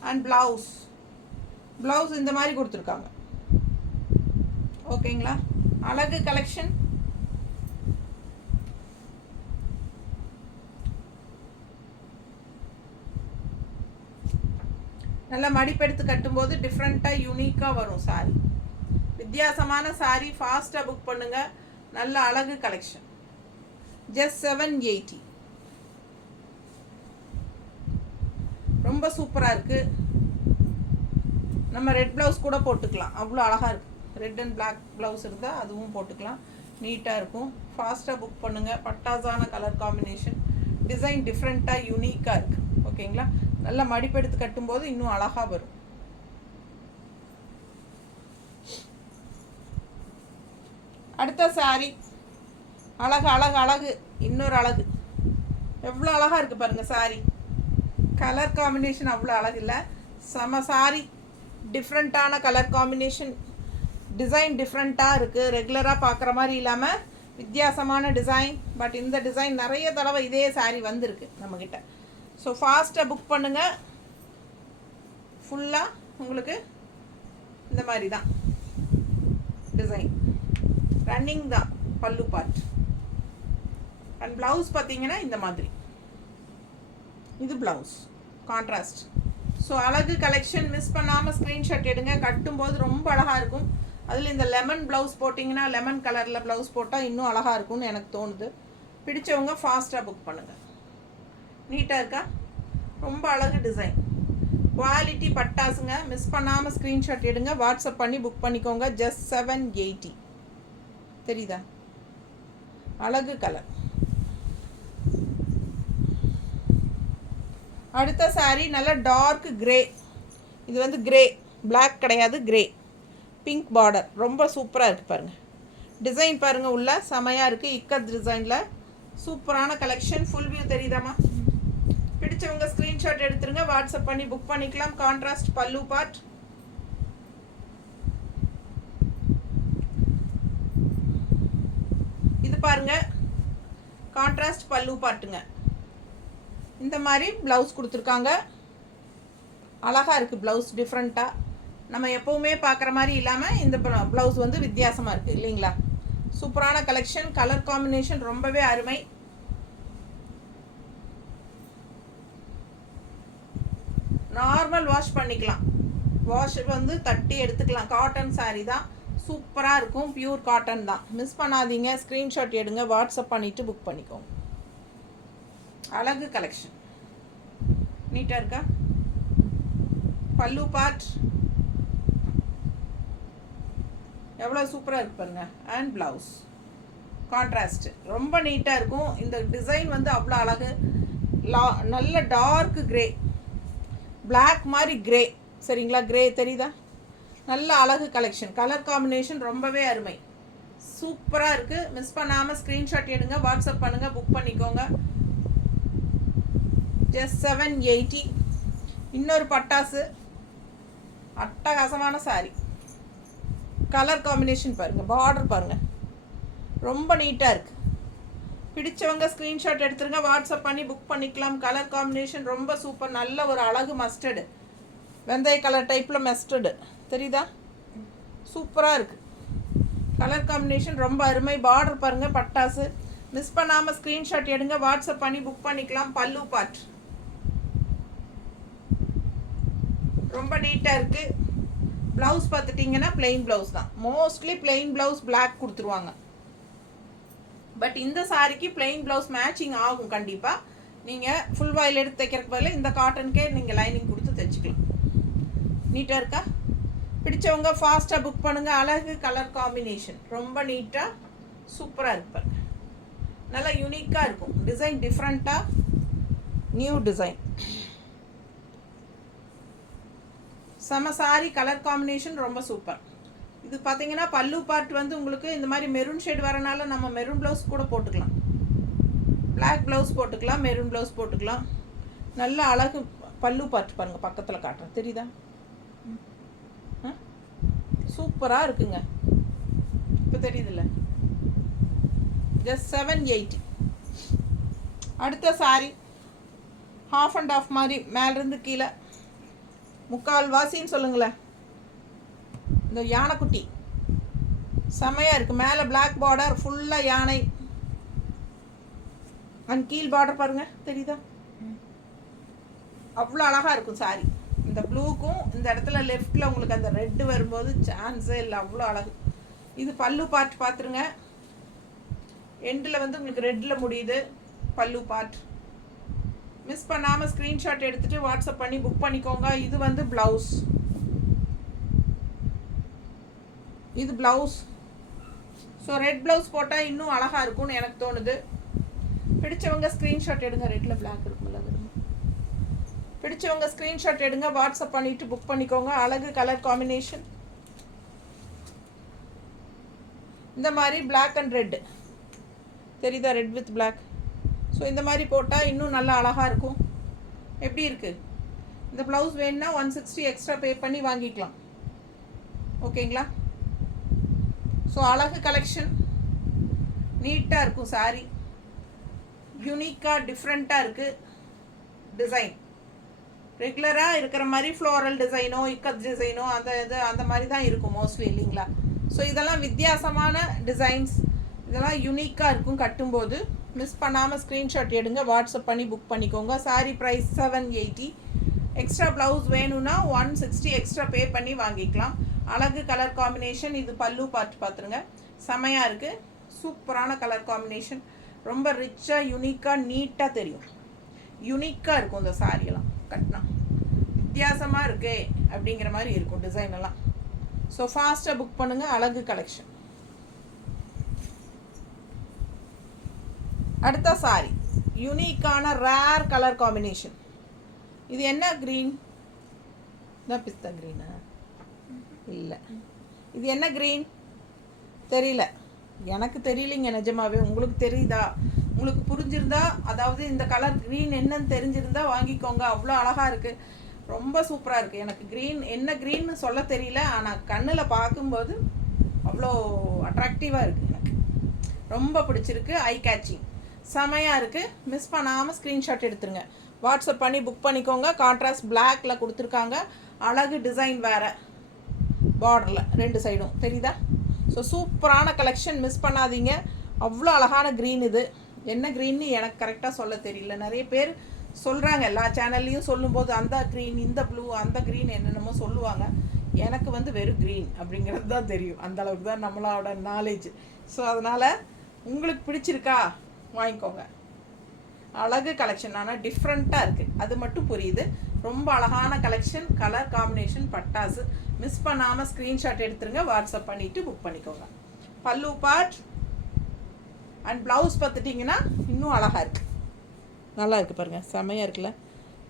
அண்ட் ப்ளவுஸ் இந்த மாதிரி கொடுத்துருக்காங்க. ஓகேங்களா? அழகு கலெக்ஷன். நல்லா மடிப்பெடுத்து கட்டும்போது டிஃப்ரெண்ட்டாக யூனிக்காக வரும் சாரீ. வித்தியாசமான சாரீ. ஃபாஸ்ட்டாக புக் பண்ணுங்கள். நல்ல அழகு கலெக்ஷன். ஜஸ்ட் 780. ரொம்ப சூப்பராக இருக்குது. நம்ம ரெட் ப்ளவுஸ் கூட போட்டுக்கலாம், அவ்வளோ அழகாக இருக்குது. ரெட் அண்ட் பிளாக் ப்ளவுஸ் இருந்தால் அதுவும் போட்டுக்கலாம், நீட்டாக இருக்கும். ஃபாஸ்ட்டாக புக் பண்ணுங்கள். பட்டாசான கலர் காம்பினேஷன், டிசைன் டிஃப்ரெண்ட்டாக யூனிக்காக இருக்குது. ஓகேங்களா? நல்லா மடிப்பெடுத்து கட்டும்போது இன்னும் அழகாக வரும். அடுத்த சாரீ அழகு அழகு அழகு. இன்னொரு அழகு. எவ்வளோ அழகாக இருக்குது பாருங்கள் சாரீ. கலர் காம்பினேஷன் அவ்வளோ அழகு இல்லை, செம சாரீ. டிஃப்ரெண்ட்டான கலர் காம்பினேஷன், டிசைன் டிஃப்ரெண்ட்டாக இருக்குது. ரெகுலராக பார்க்குற மாதிரி இல்லாமல் வித்தியாசமான டிசைன். பட் இந்த டிசைன் நிறைய தடவை இதே சாரீ வந்திருக்கு நம்மக்கிட்ட. ஸோ ஃபாஸ்ட்டாக புக் பண்ணுங்கள். ஃபுல்லாக உங்களுக்கு இந்த மாதிரி தான் டிசைன், ரன்னிங் தான் பல்லு பார்ட். அண்ட் ப்ளவுஸ் பார்த்தீங்கன்னா இந்த மாதிரி, இது ப்ளவுஸ் கான்ட்ராஸ்ட். ஸோ அழகு கலெக்ஷன். மிஸ் பண்ணாமல் ஸ்க்ரீன்ஷாட் எடுங்க. கட்டும்போது ரொம்ப அழகாக இருக்கும். அதில் இந்த லெமன் ப்ளவுஸ் போட்டிங்கன்னா, லெமன் கலரில் ப்ளவுஸ் போட்டால் இன்னும் அழகாக இருக்கும்னு எனக்கு தோணுது. பிடிச்சவங்க ஃபாஸ்ட்டாக புக் பண்ணுங்கள். நீட்டாக இருக்கா? ரொம்ப அழகு டிசைன், குவாலிட்டி பட்டாசுங்க. மிஸ் பண்ணாமல் ஸ்க்ரீன்ஷாட் எடுங்க, வாட்ஸ்அப் பண்ணி புக் பண்ணிக்கோங்க. ஜஸ்ட் 780. தெரியுதா? அழகு கலர். அடுத்த சாரீ நல்ல டார்க் கிரே. இது வந்து கிரே, பிளாக் கிடையாது, கிரே. பிங்க் பார்டர், ரொம்ப சூப்பராக இருக்குது பாருங்கள். டிசைன் பாருங்கள், உள்ள செமையாக இருக்குது. இக்கத் டிசைனில் சூப்பரான கலெக்ஷன். ஃபுல் வியூ தெரியுதாம்மா? பிடிச்சவங்க ஸ்க்ரீன்ஷாட் எடுத்துருங்க, வாட்ஸ்அப் பண்ணி புக் பண்ணிக்கலாம். கான்ட்ராஸ்ட் பல்லு பார்ட். இது பாருங்க, கான்ட்ராஸ்ட் பல்லு பார்ட்டுங்க. இந்த மாதிரி ப்ளவுஸ் கொடுத்துருக்காங்க. அழகாக இருக்குது ப்ளவுஸ், டிஃப்ரெண்ட்டாக. நம்ம எப்போவுமே பார்க்குற மாதிரி இல்லாமல் இந்த ப்ளவுஸ் வந்து வித்தியாசமாக இருக்குது இல்லைங்களா? சூப்பரான கலெக்ஷன். கலர் காம்பினேஷன் ரொம்பவே அருமை. நார்மல் வாஷ் பண்ணிக்கலாம், வாஷ் வந்து தட்டி எடுத்துக்கலாம். காட்டன் சாரீ தான், சூப்பராக இருக்கும். பியூர் காட்டன் தான். மிஸ் பண்ணாதீங்க, ஸ்க்ரீன்ஷாட் எடுங்க, வாட்ஸ்அப் பண்ணிவிட்டு புக் பண்ணிக்கோங்க. அழகு கலெக்ஷன். நீட்டாக இருக்கா? பல்லு பார்ட் எவ்வளோ சூப்பராக இருக்கு பாருங்க. அண்ட் ப்ளவுஸ் கான்ட்ராஸ்ட் ரொம்ப நீட்டாக இருக்கும். இந்த டிசைன் வந்து அவ்வளோ அழகு. நல்ல டார்க் கிரே, பிளாக் மாதிரி கிரே. சரிங்களா? கிரே தெரியுதா? நல்ல அழகு கலெக்ஷன். கலர் காம்பினேஷன் ரொம்பவே அருமை, சூப்பராக இருக்குது. மிஸ் பண்ணாமல் ஸ்க்ரீன்ஷாட் எடுங்க, வாட்ஸ்அப் பண்ணுங்கள், புக் பண்ணிக்கோங்க. ஜஸ்ட் 780. இன்னொரு பட்டாசு, அட்டகாசமான சாரி. கலர் காம்பினேஷன் பாருங்கள், பார்டர் பாருங்கள், ரொம்ப நீட்டாக இருக்குது. பிடிச்சவங்க ஸ்க்ரீன்ஷாட் எடுத்துருங்க, வாட்ஸ்அப் பண்ணி புக் பண்ணிக்கலாம். கலர் காம்பினேஷன் ரொம்ப சூப்பர். நல்ல ஒரு அழகு மஸ்டர்டு, வெந்தய கலர் டைப்பில் மஸ்டர்டு தெரியுதா? சூப்பராக இருக்குது. கலர் காம்பினேஷன் ரொம்ப அருமை. பார்டர் பாருங்கள், பட்டாசு. மிஸ் பண்ணாமல் ஸ்க்ரீன்ஷாட் எடுங்க, வாட்ஸ்அப் பண்ணி புக் பண்ணிக்கலாம். பல்லு பார்ட் ரொம்ப நீட்டாக இருக்குது. ப்ளவுஸ் பார்த்துட்டிங்கன்னா பிளெயின் ப்ளவுஸ் தான். மோஸ்ட்லி பிளெயின் ப்ளவுஸ் பிளாக் கொடுத்துருவாங்க. பட் இந்த சாரிக்கு பிளெயின் ப்ளவுஸ் மேட்சிங் ஆகும் கண்டிப்பாக. நீங்கள் ஃபுல் வாயில் எடுத்து தைக்கிறதுக்கு பதில் இந்த காட்டனுக்கே நீங்கள் லைனிங் கொடுத்து தைச்சிக்கலாம். நீட்டாக இருக்கா? பிடிச்சவங்க ஃபாஸ்ட்டாக புக் பண்ணுங்கள். அழகு கலர் காம்பினேஷன் ரொம்ப நீட்டாக சூப்பராக இருப்பார். நல்லா யூனிக்காக இருக்கும். டிசைன் டிஃப்ரெண்ட்டாக நியூ டிசைன். செம சாரி கலர் காம்பினேஷன் ரொம்ப சூப்பர். இது பார்த்தீங்கன்னா பல்லு பார்ட் வந்து உங்களுக்கு இந்த மாதிரி மெரூன் ஷேட் வரனால நம்ம மெரூன் ப்ளவுஸ் கூட போட்டுக்கலாம். பிளாக் ப்ளவுஸ் போட்டுக்கலாம், மெரூன் ப்ளவுஸ் போட்டுக்கலாம். நல்ல அழகு பல்லு பார்ட் பாருங்கள், பக்கத்தில் காட்டுறேன் தெரியுதா? சூப்பராக இருக்குங்க. இப்போ தெரியுதுல்ல? ஜஸ்ட் 780. அடுத்த சாரி ஹாஃப் அண்ட் ஆஃப் மாதிரி மேலேருந்து கீழே முக்கால் வாசின்னு சொல்லுங்களேன். இந்த யானைக்குட்டி செமையாக இருக்குது. மேலே பிளாக் பார்டர் ஃபுல்லாக யானை அண்ட் கீழ் பார்டர் பாருங்கள் தெரியுதா? அவ்வளோ அழகாக இருக்கும் சாரி. இந்த ப்ளூக்கும் இந்த இடத்துல லெஃப்டில் உங்களுக்கு அந்த ரெட்டு வரும்போது சான்ஸே இல்லை, அவ்வளோ அழகு. இது பல்லு பார்ட் பார்த்துருங்க. எண்டில் வந்து உங்களுக்கு ரெட்டில் முடியுது பல்லு பார்ட். மிஸ் பண்ணாமல் ஸ்க்ரீன்ஷாட் எடுத்துகிட்டு வாட்ஸ்அப் பண்ணி புக் பண்ணிக்கோங்க. இது வந்து ப்ளவுஸ். இது ப்ளவுஸ். ஸோ ரெட் ப்ளவுஸ் போட்டால் இன்னும் அழகாக இருக்கும்னு எனக்கு தோணுது. பிடிச்சவங்க ஸ்க்ரீன்ஷாட் எடுங்க. ரெட்டில் பிளாக் இருக்கும்ல, பிடிச்சவங்க ஸ்க்ரீன்ஷாட் எடுங்க, வாட்ஸ்அப் பண்ணிவிட்டு புக் பண்ணிக்கோங்க. அழகு கலர் காம்பினேஷன். இந்த மாதிரி பிளாக் அண்ட் ரெட் தெரியுதா? Red with black. ஸோ இந்த மாதிரி போட்டால் இன்னும் நல்லா அழகாக இருக்கும். எப்படி இருக்குது? இந்த ப்ளவுஸ் வேணுன்னா 160 எக்ஸ்ட்ரா பே பண்ணி வாங்கிக்கலாம். ஓகேங்களா? ஸோ அழகு கலெக்ஷன் நீட்டாக இருக்கும். சாரி யூனிக்காக டிஃப்ரெண்ட்டாக இருக்குது. டிசைன் ரெகுலராக இருக்கிற மாதிரி ஃப்ளோரல் டிசைனோ இக்கத் டிசைனோ அந்த மாதிரி தான் இருக்கும் மோஸ்ட்லி, இல்லைங்களா? ஸோ இதெல்லாம் வித்தியாசமான டிசைன்ஸ். இதெல்லாம் யூனிக்காக இருக்கும் கட்டும்போது. மிஸ் பண்ணாமல் ஸ்க்ரீன்ஷாட் எடுங்க, வாட்ஸ்அப் பண்ணி புக் பண்ணிக்கோங்க. Sorry price 780. எக்ஸ்ட்ரா ப்ளவுஸ் வேணும்னா 160 எக்ஸ்ட்ரா பே பண்ணி வாங்கிக்கலாம். அழகு கலர் காம்பினேஷன். இது பல்லு பார்த்து பார்த்துருங்க, செமையாக இருக்குது. சூப்பரான கலர் காம்பினேஷன். ரொம்ப ரிச்சாக யூனிக்காக நீட்டாக தெரியும். யூனிக்காக இருக்கும் இந்த சாரியெல்லாம் கட்டினா. வித்தியாசமாக இருக்கே அப்படிங்கிற மாதிரி இருக்கும் டிசைன் எல்லாம். ஸோ ஃபாஸ்ட்டாக புக் பண்ணுங்கள். அழகு கலெக்ஷன். அடுத்த சாரி யூனிக்கான ரேர் கலர் காம்பினேஷன். இது என்ன க்ரீன் தான்? பிஸ்தா க்ரீனா? இல்லை, இது என்ன க்ரீன் தெரியல. எனக்கு தெரியலைங்க நிஜமாவே. உங்களுக்கு தெரியுதா? உங்களுக்கு புரிஞ்சிருந்தா, அதாவது இந்த கலர் க்ரீன் என்னன்னு தெரிஞ்சிருந்தா வாங்கிக்கோங்க. அவ்வளோ அழகாக இருக்குது, ரொம்ப சூப்பராக இருக்குது. எனக்கு க்ரீன் என்ன க்ரீன்னு சொல்ல தெரியல, ஆனால் கண்ணில் பார்க்கும்போது அவ்வளோ அட்ராக்டிவாக இருக்குது. எனக்கு ரொம்ப பிடிச்சிருக்கு. ஐ கேச்சிங் செமையாக இருக்குது. மிஸ் பண்ணாமல் ஸ்க்ரீன்ஷாட் எடுத்துருங்க, வாட்ஸ்அப் பண்ணி புக் பண்ணிக்கோங்க. கான்ட்ராஸ்ட் பிளாக்கில் கொடுத்துருக்காங்க. அழகு டிசைன் வேறு பார்டரில் 2 சைடும் தெரியுதா? ஸோ சூப்பரான கலெக்ஷன், மிஸ் பண்ணாதீங்க. அவ்வளோ அழகான க்ரீன். இது என்ன க்ரீன்னு எனக்கு கரெக்டாக சொல்ல தெரியல. நிறைய பேர் சொல்கிறாங்க, எல்லா சேனல்லையும் சொல்லும்போது அந்த க்ரீன், இந்த ப்ளூ, அந்த க்ரீன் என்னென்னமோ சொல்லுவாங்க. எனக்கு வந்து வெறும் க்ரீன் அப்படிங்கிறது தான் தெரியும். அந்தளவுக்கு தான் நம்மளோட நாலேஜ். ஸோ அதனால் உங்களுக்கு பிடிச்சிருக்கா வாங்கிக்கோங்க. அழகு கலெக்ஷன், ஆனால் டிஃப்ரெண்ட்டாக இருக்குது, அது மட்டும் புரியுது. ரொம்ப அழகான கலெக்ஷன், கலர் காம்பினேஷன் பட்டாசு. மிஸ் பண்ணாமல் ஸ்க்ரீன்ஷாட் எடுத்துருங்க, வாட்ஸ்அப் பண்ணிவிட்டு புக் பண்ணிக்கோங்க. பல்லு பார்ட் அண்ட் ப்ளவுஸ் பார்த்துட்டிங்கன்னா இன்னும் அழகாக இருக்குது. நல்லா இருக்குது பாருங்கள், செம்மையாக இருக்குல்ல?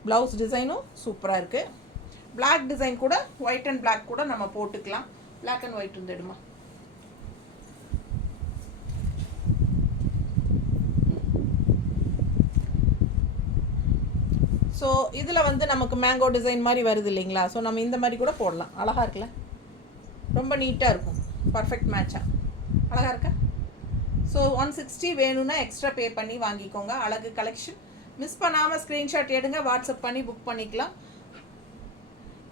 ப்ளவுஸ் டிசைனும் சூப்பராக இருக்குது. பிளாக் டிசைன் கூட, ஒயிட் அண்ட் பிளாக் கூட நம்ம போட்டுக்கலாம். பிளாக் அண்ட் ஒயிட் இருந்துடுமா? ஸோ இதில் வந்து நமக்கு மேங்கோ டிசைன் மாதிரி வருது இல்லைங்களா? ஸோ நம்ம இந்த மாதிரி கூட போடலாம். அழகாக இருக்குல்ல? ரொம்ப நீட்டாக இருக்கும், பர்ஃபெக்ட் மேட்சாக. அழகாக இருக்கா? ஸோ 160 வேணும்னா எக்ஸ்ட்ரா பே பண்ணி வாங்கிக்கோங்க. அழகு கலெக்ஷன். மிஸ் பண்ணாமல் ஸ்க்ரீன்ஷாட் எடுங்க, வாட்ஸ்அப் பண்ணி புக் பண்ணிக்கலாம்.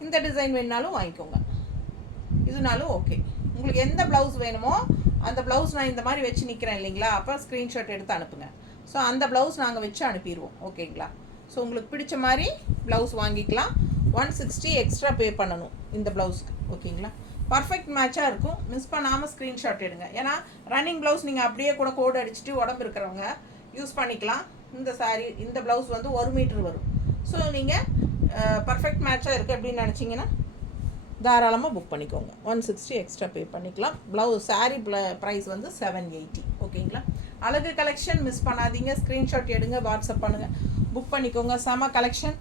இந்த டிசைன் வேணுனாலும் வாங்கிக்கோங்க, இதுனாலும் ஓகே. உங்களுக்கு எந்த ப்ளவுஸ் வேணுமோ அந்த ப்ளவுஸ் நான் இந்த மாதிரி வச்சு நிற்கிறேன் இல்லைங்களா? அப்போ ஸ்க்ரீன்ஷாட் எடுத்து அனுப்புங்க. ஸோ அந்த ப்ளவுஸ் நாங்கள் வச்சு அனுப்பிடுவோம். ஓகேங்களா? ஸோ உங்களுக்கு பிடிச்ச மாதிரி ப்ளவுஸ் வாங்கிக்கலாம். 160 எக்ஸ்ட்ரா பே பண்ணணும் இந்த ப்ளவுஸ்க்கு. ஓகேங்களா? பர்ஃபெக்ட் மேட்சாக இருக்கும். மிஸ் பண்ணாமல் ஸ்க்ரீன்ஷாட் எடுங்க. ஏன்னா ரன்னிங் ப்ளவுஸ் நீங்கள் அப்படியே கூட கோடு அடிச்சுட்டு உடம்பு இருக்கிறவங்க யூஸ் பண்ணிக்கலாம். இந்த சாரீ இந்த ப்ளவுஸ் வந்து 1 மீட்டர் வரும். ஸோ நீங்கள் பர்ஃபெக்ட் மேட்சாக இருக்குது அப்படின்னு நினச்சிங்கன்னா தாராளமாக புக் பண்ணிக்கோங்க. 160 எக்ஸ்ட்ரா பே பண்ணிக்கலாம். ப்ளவுஸ் சாரீ ப்ரைஸ் வந்து 780. ஓகேங்களா? அழகு கலெக்ஷன் மிஸ் பண்ணாதீங்க. ஸ்க்ரீன்ஷாட் எடுங்க, வாட்ஸ்அப் பண்ணுங்கள், புக் பண்ணிக்கோங்க. செம கலெக்ஷன்.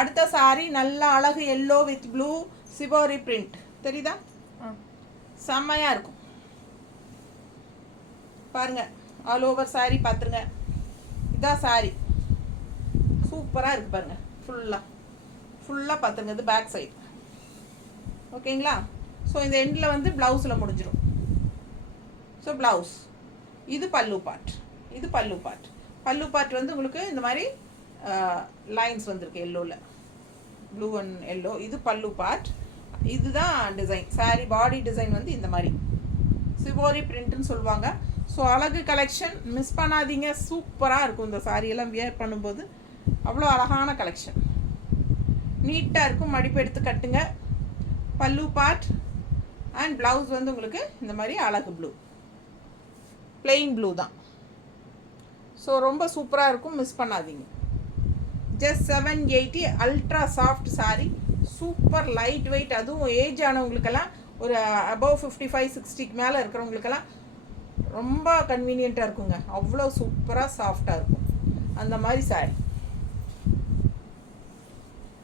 அடுத்த சாரீ நல்ல அழகு எல்லோ வித் ப்ளூ சிவோரி பிரிண்ட். தெரியுதா? செம்மையாக இருக்கும் பாருங்கள். ஆல் ஓவர் சாரீ பார்த்துருங்க. இதான் சாரீ சூப்பராக இருக்குது பாருங்கள். ஃபுல்லாக பார்த்துருங்க. இது பேக் சைடு. ஓகேங்களா? ஸோ இந்த எண்டில் வந்து ப்ளவுஸில் முடிஞ்சிடும். ஸோ ப்ளவுஸ் இது பல்லு பார்ட். இது பல்லு பார்ட். பல்லு பார்ட் வந்து உங்களுக்கு இந்த மாதிரி லைன்ஸ் வந்திருக்கு எல்லோவில், ப்ளூ அண்ட் எல்லோ. இது பல்லு பார்ட். இதுதான் டிசைன். சாரீ பாடி டிசைன் வந்து இந்த மாதிரி சிவோரி பிரிண்ட்டுன்னு சொல்லுவாங்க. ஸோ அழகு கலெக்ஷன் மிஸ் பண்ணாதீங்க. சூப்பராக இருக்கும் இந்த சாரியெல்லாம் வியர் பண்ணும்போது. அவ்வளோ அழகான கலெக்ஷன். நீட்டாக இருக்கும். மடிப்பு எடுத்து கட்டுங்க. பல்லு பார்ட் அண்ட் ப்ளவுஸ் வந்து உங்களுக்கு இந்த மாதிரி அழகு ப்ளூ, பிளெயின் ப்ளூ தான். ஸோ ரொம்ப சூப்பராக இருக்கும். மிஸ் பண்ணாதீங்க. Just 780. Ultra soft sari. Super light weight. அதுவும் ஏஜ் ஆனவங்களுக்கெல்லாம் ஒரு அபவ் 55-60க்கு மேலே இருக்கிறவங்களுக்கெல்லாம் ரொம்ப கன்வீனியண்ட்டாக இருக்குங்க. அவ்வளோ சூப்பராக சாஃப்டாக இருக்கும் அந்த மாதிரி சாரீ.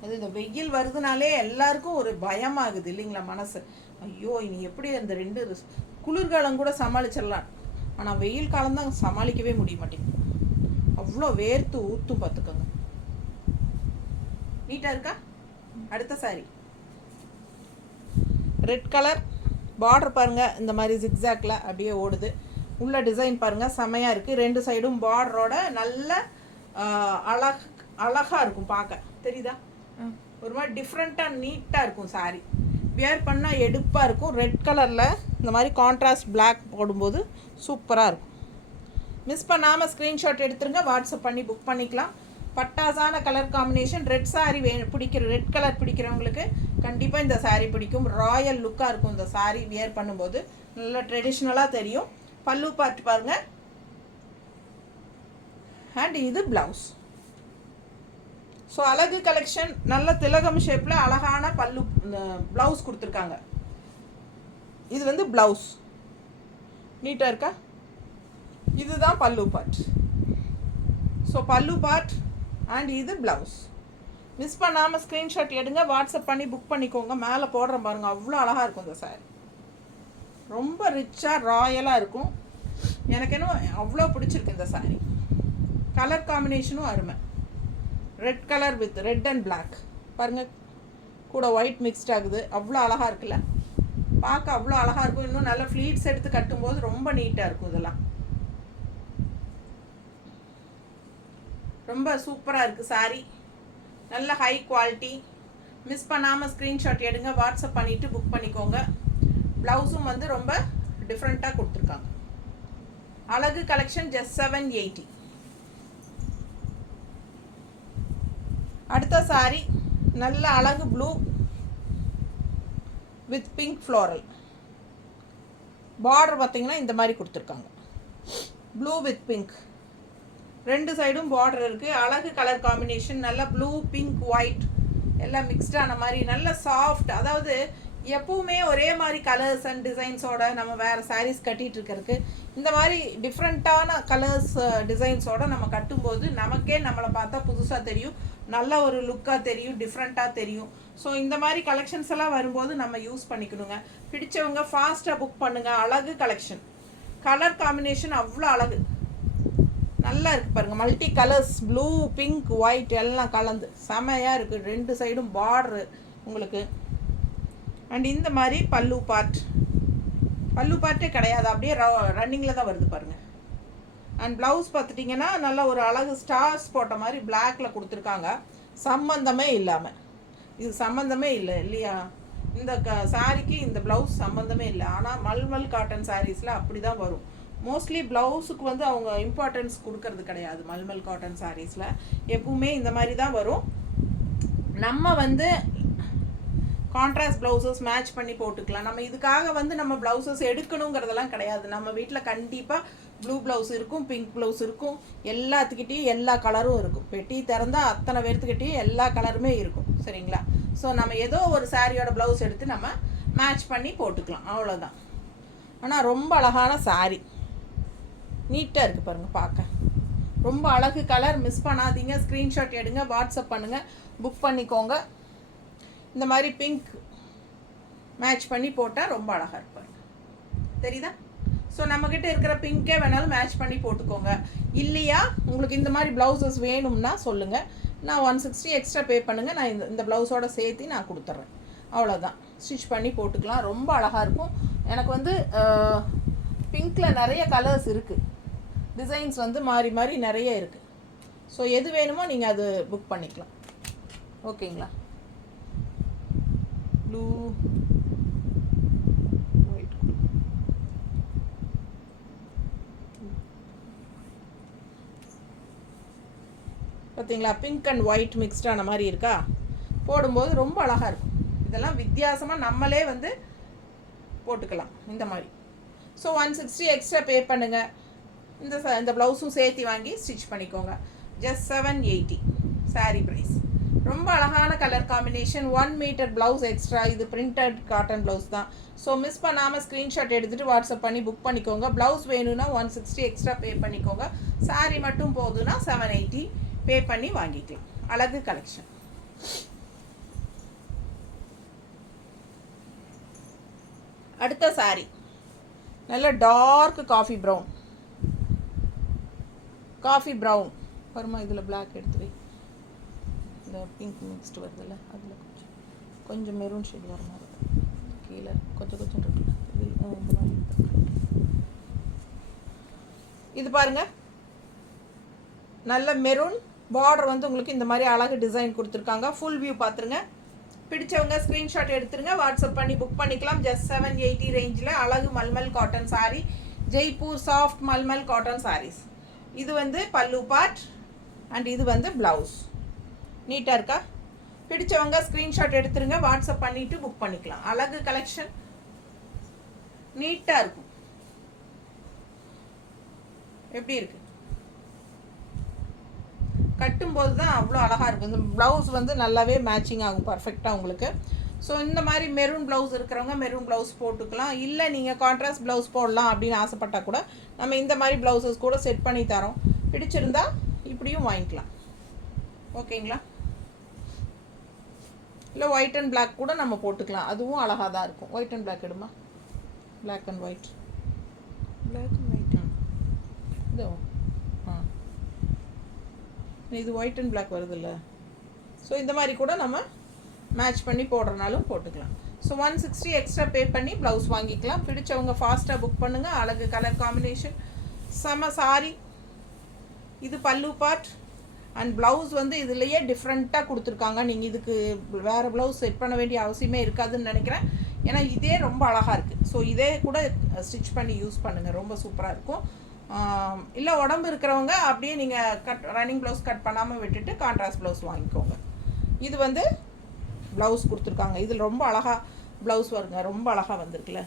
அது இந்த வெயில் வருதுனாலே எல்லாருக்கும் ஒரு பயமாகுது இல்லைங்களா மனசு. ஐயோ இனி எப்படி அந்த 2 குளிர்காலம் கூட சமாளிச்சிடலாம், ஆனால் வெயில் காலம்தான் சமாளிக்கவே முடிய மாட்டேங்குது. அவ்வளோ வேர்த்து ஊற்றும் பார்த்துக்கோங்க. நீட்டாக இருக்கா? அடுத்த சாரீ ரெட் கலர் பார்டர் பாருங்கள். இந்த மாதிரி ஜிக்ஸாக்ல அப்படியே ஓடுது. உள்ள டிசைன் பாருங்கள், செமையாக இருக்குது. 2 சைடும் பார்டரோட நல்ல அழகாக இருக்கும் பார்க்க. தெரியுதா? ஒரு மாதிரி டிஃப்ரெண்ட்டாக நீட்டாக இருக்கும் சாரீ. வியர் பண்ணால் எடுப்பாக இருக்கும். ரெட் கலரில் இந்த மாதிரி கான்ட்ராஸ்ட் பிளாக் போடும்போது சூப்பராக இருக்கும். மிஸ் பண்ணாமல் ஸ்க்ரீன்ஷாட் எடுத்துருங்க, வாட்ஸ்அப் பண்ணி புக் பண்ணிக்கலாம். பட்டாசான colour combination. Red sari red colour பிடிக்கிறவங்களுக்கு கண்டிப்பாக இந்த சாரீ பிடிக்கும். ராயல் லுக்காக இருக்கும் இந்த சாரீ வியர் பண்ணும்போது. நல்லா ட்ரெடிஷ்னலாக தெரியும். பல்லு பார்ட் பாருங்கள். அண்ட் இது ப்ளவுஸ். ஸோ அழகு கலெக்ஷன். நல்ல திலகம் ஷேப்பில் அழகான பல்லு ப்ளவுஸ் கொடுத்துருக்காங்க. இது வந்து ப்ளவுஸ். நீட்டாக இருக்கா? இதுதான் பல்லு பார்ட். ஸோ பல்லு பார்ட் அண்ட் இது ப்ளவுஸ். மிஸ் பண்ணாமல் ஸ்க்ரீன்ஷாட் எடுங்க, வாட்ஸ்அப் பண்ணி புக் பண்ணிக்கோங்க. மேலே போடுற பாருங்கள், அவ்வளோ அழகாக இருக்கும் இந்த சாரீ. ரொம்ப ரிச்சாக ராயலாக இருக்கும். எனக்கு என்ன அவ்வளோ பிடிச்சிருக்கு இந்த சாரீ. கலர் காம்பினேஷனும் அருமை. Red colour with red and black பாருங்கள், கூட ஒயிட் மிக்ஸ்ட் ஆகுது. அவ்வளோ அழகாக இருக்குல்ல, பார்க்க அவ்வளோ அழகாக இருக்கும். இன்னும் நல்லா ஃப்ளீட்ஸ் எடுத்து கட்டும்போது ரொம்ப நீட்டாக இருக்கும். இதெல்லாம் ரொம்ப சூப்பராக இருக்குது சாரீ. நல்ல ஹை குவாலிட்டி. மிஸ் பண்ணாமல் ஸ்க்ரீன்ஷாட் எடுங்க, வாட்ஸ்அப் பண்ணிவிட்டு புக் பண்ணிக்கோங்க. ப்ளவுஸும் வந்து ரொம்ப டிஃப்ரெண்ட்டாக கொடுத்துருக்காங்க. அழகு கலெக்ஷன் ஜஸ்ட் 780. அடுத்த சாரீ நல்ல அழகு blue with pink floral. Border பார்த்திங்கன்னா இந்த மாதிரி கொடுத்துருக்காங்க. ப்ளூ வித் பிங்க் 2 சைடும் பார்டர் இருக்குது. அழகு கலர் காம்பினேஷன். நல்லா ப்ளூ பிங்க் ஒயிட் எல்லாம் மிக்ஸ்டான மாதிரி நல்ல சாஃப்ட். அதாவது எப்பவுமே ஒரே மாதிரி கலர்ஸ் அண்ட் டிசைன்ஸோட நம்ம வேறு சாரீஸ் கட்டிகிட்டு இருக்கிறதுக்கு இந்த மாதிரி டிஃப்ரெண்ட்டான கலர்ஸ் டிசைன்ஸோடு நம்ம கட்டும்போது நமக்கே நம்மளை பார்த்தா புதுசாக தெரியும், நல்ல ஒரு லுக்காக தெரியும், டிஃப்ரெண்ட்டாக தெரியும். ஸோ இந்த மாதிரி கலெக்ஷன்ஸ் எல்லாம் வரும்போது நம்ம யூஸ் பண்ணிக்கணுங்க. பிடிச்சவங்க ஃபாஸ்ட்டாக புக் பண்ணுங்கள். அழகு கலெக்ஷன். கலர் காம்பினேஷன் அவ்வளோ அழகு, நல்லா இருக்குது பாருங்கள். Multi colours, blue pink white எல்லாம் கலந்து செமையாக இருக்குது. 2 சைடும் பார்டரு உங்களுக்கு. அண்ட் இந்த மாதிரி பல்லு பார்ட்டே கிடையாது, அப்படியே ரன்னிங்கில் தான் வருது பாருங்கள். அண்ட் ப்ளவுஸ் பார்த்துட்டிங்கன்னா நல்லா ஒரு அழகு ஸ்டார்ஸ் போட்ட மாதிரி பிளாக்ல கொடுத்துருக்காங்க. சம்மந்தமே இல்லாமல், இது சம்மந்தமே இல்லை இல்லையா? இந்த சாரீக்கு இந்த ப்ளவுஸ் சம்மந்தமே இல்லை. ஆனால் மல்மல் காட்டன் சாரீஸில் அப்படி தான் வரும். மோஸ்ட்லி ப்ளவுஸுக்கு வந்து அவங்க இம்பார்ட்டன்ஸ் கொடுக்கறது கிடையாது. மல்மல் காட்டன் சாரீஸில் எப்பவுமே இந்த மாதிரி தான் வரும். நம்ம வந்து கான்ட்ராஸ்ட் ப்ளவுசஸ் மேட்ச் பண்ணி போட்டுக்கலாம். நம்ம இதுக்காக வந்து நம்ம ப்ளவுசஸ் எடுக்கணுங்கிறதெல்லாம் கிடையாது. நம்ம வீட்டில் கண்டிப்பாக ப்ளூ ப்ளவுஸ் இருக்கும், பிங்க் ப்ளவுஸ் இருக்கும், எல்லாத்துக்கிட்டேயும் எல்லா கலரும் இருக்கும். பெட்டி திறந்தால் அத்தனை பேர்த்துக்கிட்டேயும் எல்லா கலருமே இருக்கும். சரிங்களா? ஸோ நம்ம ஏதோ ஒரு சாரியோட ப்ளவுஸ் எடுத்து நம்ம மேட்ச் பண்ணி போட்டுக்கலாம், அவ்வளோதான். ஆனால் ரொம்ப அழகான சாரி, நீட்டாக இருக்குது பாருங்கள், பார்க்க ரொம்ப அழகு கலர். மிஸ் பண்ணாதீங்க, ஸ்க்ரீன்ஷாட் எடுங்க, வாட்ஸ்அப் பண்ணுங்கள், புக் பண்ணிக்கோங்க. இந்த மாதிரி பிங்க் மேட்ச் பண்ணி போட்டால் ரொம்ப அழகாக இருப்பாங்க, தெரியுதா? ஸோ நம்மக்கிட்ட இருக்கிற பிங்க்கே வேணாலும் மேட்ச் பண்ணி போட்டுக்கோங்க. இல்லையா உங்களுக்கு இந்த மாதிரி ப்ளவுசஸ் வேணும்னா சொல்லுங்கள், நான் 160 எக்ஸ்ட்ரா பே பண்ணுங்கள், நான் இந்த ப்ளவுஸோடு சேர்த்து நான் கொடுத்துட்றேன், அவ்வளோதான். ஸ்டிச் பண்ணி போட்டுக்கலாம், ரொம்ப அழகாக இருக்கும். எனக்கு வந்து பிங்க்கில் நிறைய கலர்ஸ் இருக்குது, டிசைன்ஸ் வந்து மாறி மாறி நிறைய இருக்குது. ஸோ எது வேணுமோ நீங்கள் அது புக் பண்ணிக்கலாம், ஓகேங்களா? ப்ளூ, ஒயிட், பார்த்தீங்களா? பிங்க் அண்ட் ஒயிட் மிக்ஸ்டான மாதிரி இருக்கா? போடும்போது ரொம்ப அழகாக இருக்கும். இதெல்லாம் வித்தியாசமாக நம்மளே வந்து போட்டுக்கலாம் இந்த மாதிரி. ஸோ 160 எக்ஸ்ட்ரா பே பண்ணுங்கள். இந்த ப்ளவுஸும் சேர்த்து வாங்கி ஸ்டிச் பண்ணிக்கோங்க. Just 780 sari price. ரொம்ப அழகான colour combination. 1 metre blouse extra. இது பிரிண்டட் காட்டன் ப்ளவுஸ் தான். ஸோ மிஸ் பண்ணாமல் ஸ்க்ரீன்ஷாட் எடுத்துகிட்டு வாட்ஸ்அப் பண்ணி புக் பண்ணிக்கோங்க. ப்ளவுஸ் வேணும்னா 160 எக்ஸ்ட்ரா பே பண்ணிக்கோங்க. சாரீ மட்டும் போதுன்னா 780 பே பண்ணி வாங்கிக்கலாம். அழகு கலெக்ஷன். அடுத்த சாரீ நல்ல டார்க் காஃபி ப்ரௌன் வருமா? இதில் பிளாக் எடுத்து வை. இந்த பிங்க் மிக்ஸ்டு வருதுல்ல, அதில் கொஞ்சம் மெரூன் ஷேட் வர மாதிரி கீழே கொஞ்சம் இருக்குல்ல, இது இந்த மாதிரி. இது பாருங்க, நல்ல மெரூன் பார்டர் வந்து உங்களுக்கு இந்த மாதிரி அழகு டிசைன் கொடுத்துருக்காங்க. ஃபுல் வியூ பார்த்துருங்க. பிடிச்சவங்க ஸ்க்ரீன்ஷாட் எடுத்துருங்க, வாட்ஸ்அப் பண்ணி புக் பண்ணிக்கலாம். ஜஸ்ட் 780 ரேஞ்சில் அழகு mulmul cotton sari, Jaipur soft mulmul cotton saris. இது வந்து பல்லு பார்ட் அண்ட் இது வந்து ப்ளவுஸ். நீட்டாக இருக்கா? பிடிச்சவங்க ஸ்க்ரீன்ஷாட் எடுத்துருங்க, வாட்ஸ்அப் பண்ணிவிட்டு புக் பண்ணிக்கலாம். அழகு கலெக்ஷன், நீட்டாக இருக்கும். எப்படி இருக்கு? கட்டும்போது தான் அவ்வளோ அழகாக இருக்கும். இந்த ப்ளவுஸ் வந்து நல்லாவே மேட்சிங் ஆகும் பர்ஃபெக்டாக உங்களுக்கு. ஸோ இந்த மாதிரி மெரூன் ப்ளவுஸ் இருக்கிறவங்க மெரூன் ப்ளவுஸ் போட்டுக்கலாம். இல்லை நீங்கள் கான்ட்ராஸ்ட் ப்ளவுஸ் போடலாம் அப்படின்னு ஆசைப்பட்டால் கூட நம்ம இந்த மாதிரி ப்ளவுசஸ் கூட செட் பண்ணி தரோம். பிடிச்சிருந்தா இப்படியும் வாங்கிக்கலாம், ஓகேங்களா? இல்லை ஒயிட் அண்ட் பிளாக் கூட நம்ம போட்டுக்கலாம், அதுவும் அழகாக தான் இருக்கும். ஒயிட் அண்ட் பிளாக் எடுமா, பிளாக் அண்ட் ஒயிட் இதோ இது ஒயிட் அண்ட் பிளாக் வருதுல்ல. ஸோ இந்த மாதிரி கூட நம்ம மேட்ச் பண்ணி போடுறனாலும் போட்டுக்கலாம். ஸோ 160 எக்ஸ்ட்ரா பே பண்ணி ப்ளவுஸ் வாங்கிக்கலாம். பிடிச்சவங்க ஃபாஸ்ட்டாக புக் பண்ணுங்கள். அழகு கலர் காம்பினேஷன், செம சாரி. இது பல்லு பார்ட் அண்ட் ப்ளவுஸ் வந்து இதுலேயே டிஃப்ரெண்ட்டாக கொடுத்துருக்காங்க. நீங்கள் இதுக்கு வேறு ப்ளவுஸ் செட் பண்ண வேண்டிய அவசியமே இருக்காதுன்னு நினைக்கிறேன். ஏன்னா இதே ரொம்ப அழகாக இருக்குது. ஸோ இதே கூட ஸ்டிச் பண்ணி யூஸ் பண்ணுங்கள், ரொம்ப சூப்பராக இருக்கும். இல்லை உடம்பு இருக்கிறவங்க அப்படியே நீங்கள் ரன்னிங் ப்ளவுஸ் கட் பண்ணாமல் விட்டுட்டு கான்ட்ராஸ்ட் ப்ளவுஸ் வாங்கிக்கோங்க. இது வந்து ப்ளவுஸ் கொடுத்துருக்காங்க. இதில் ரொம்ப அழகாக ப்ளவுஸ் வருங்க, ரொம்ப அழகாக வந்திருக்குல்ல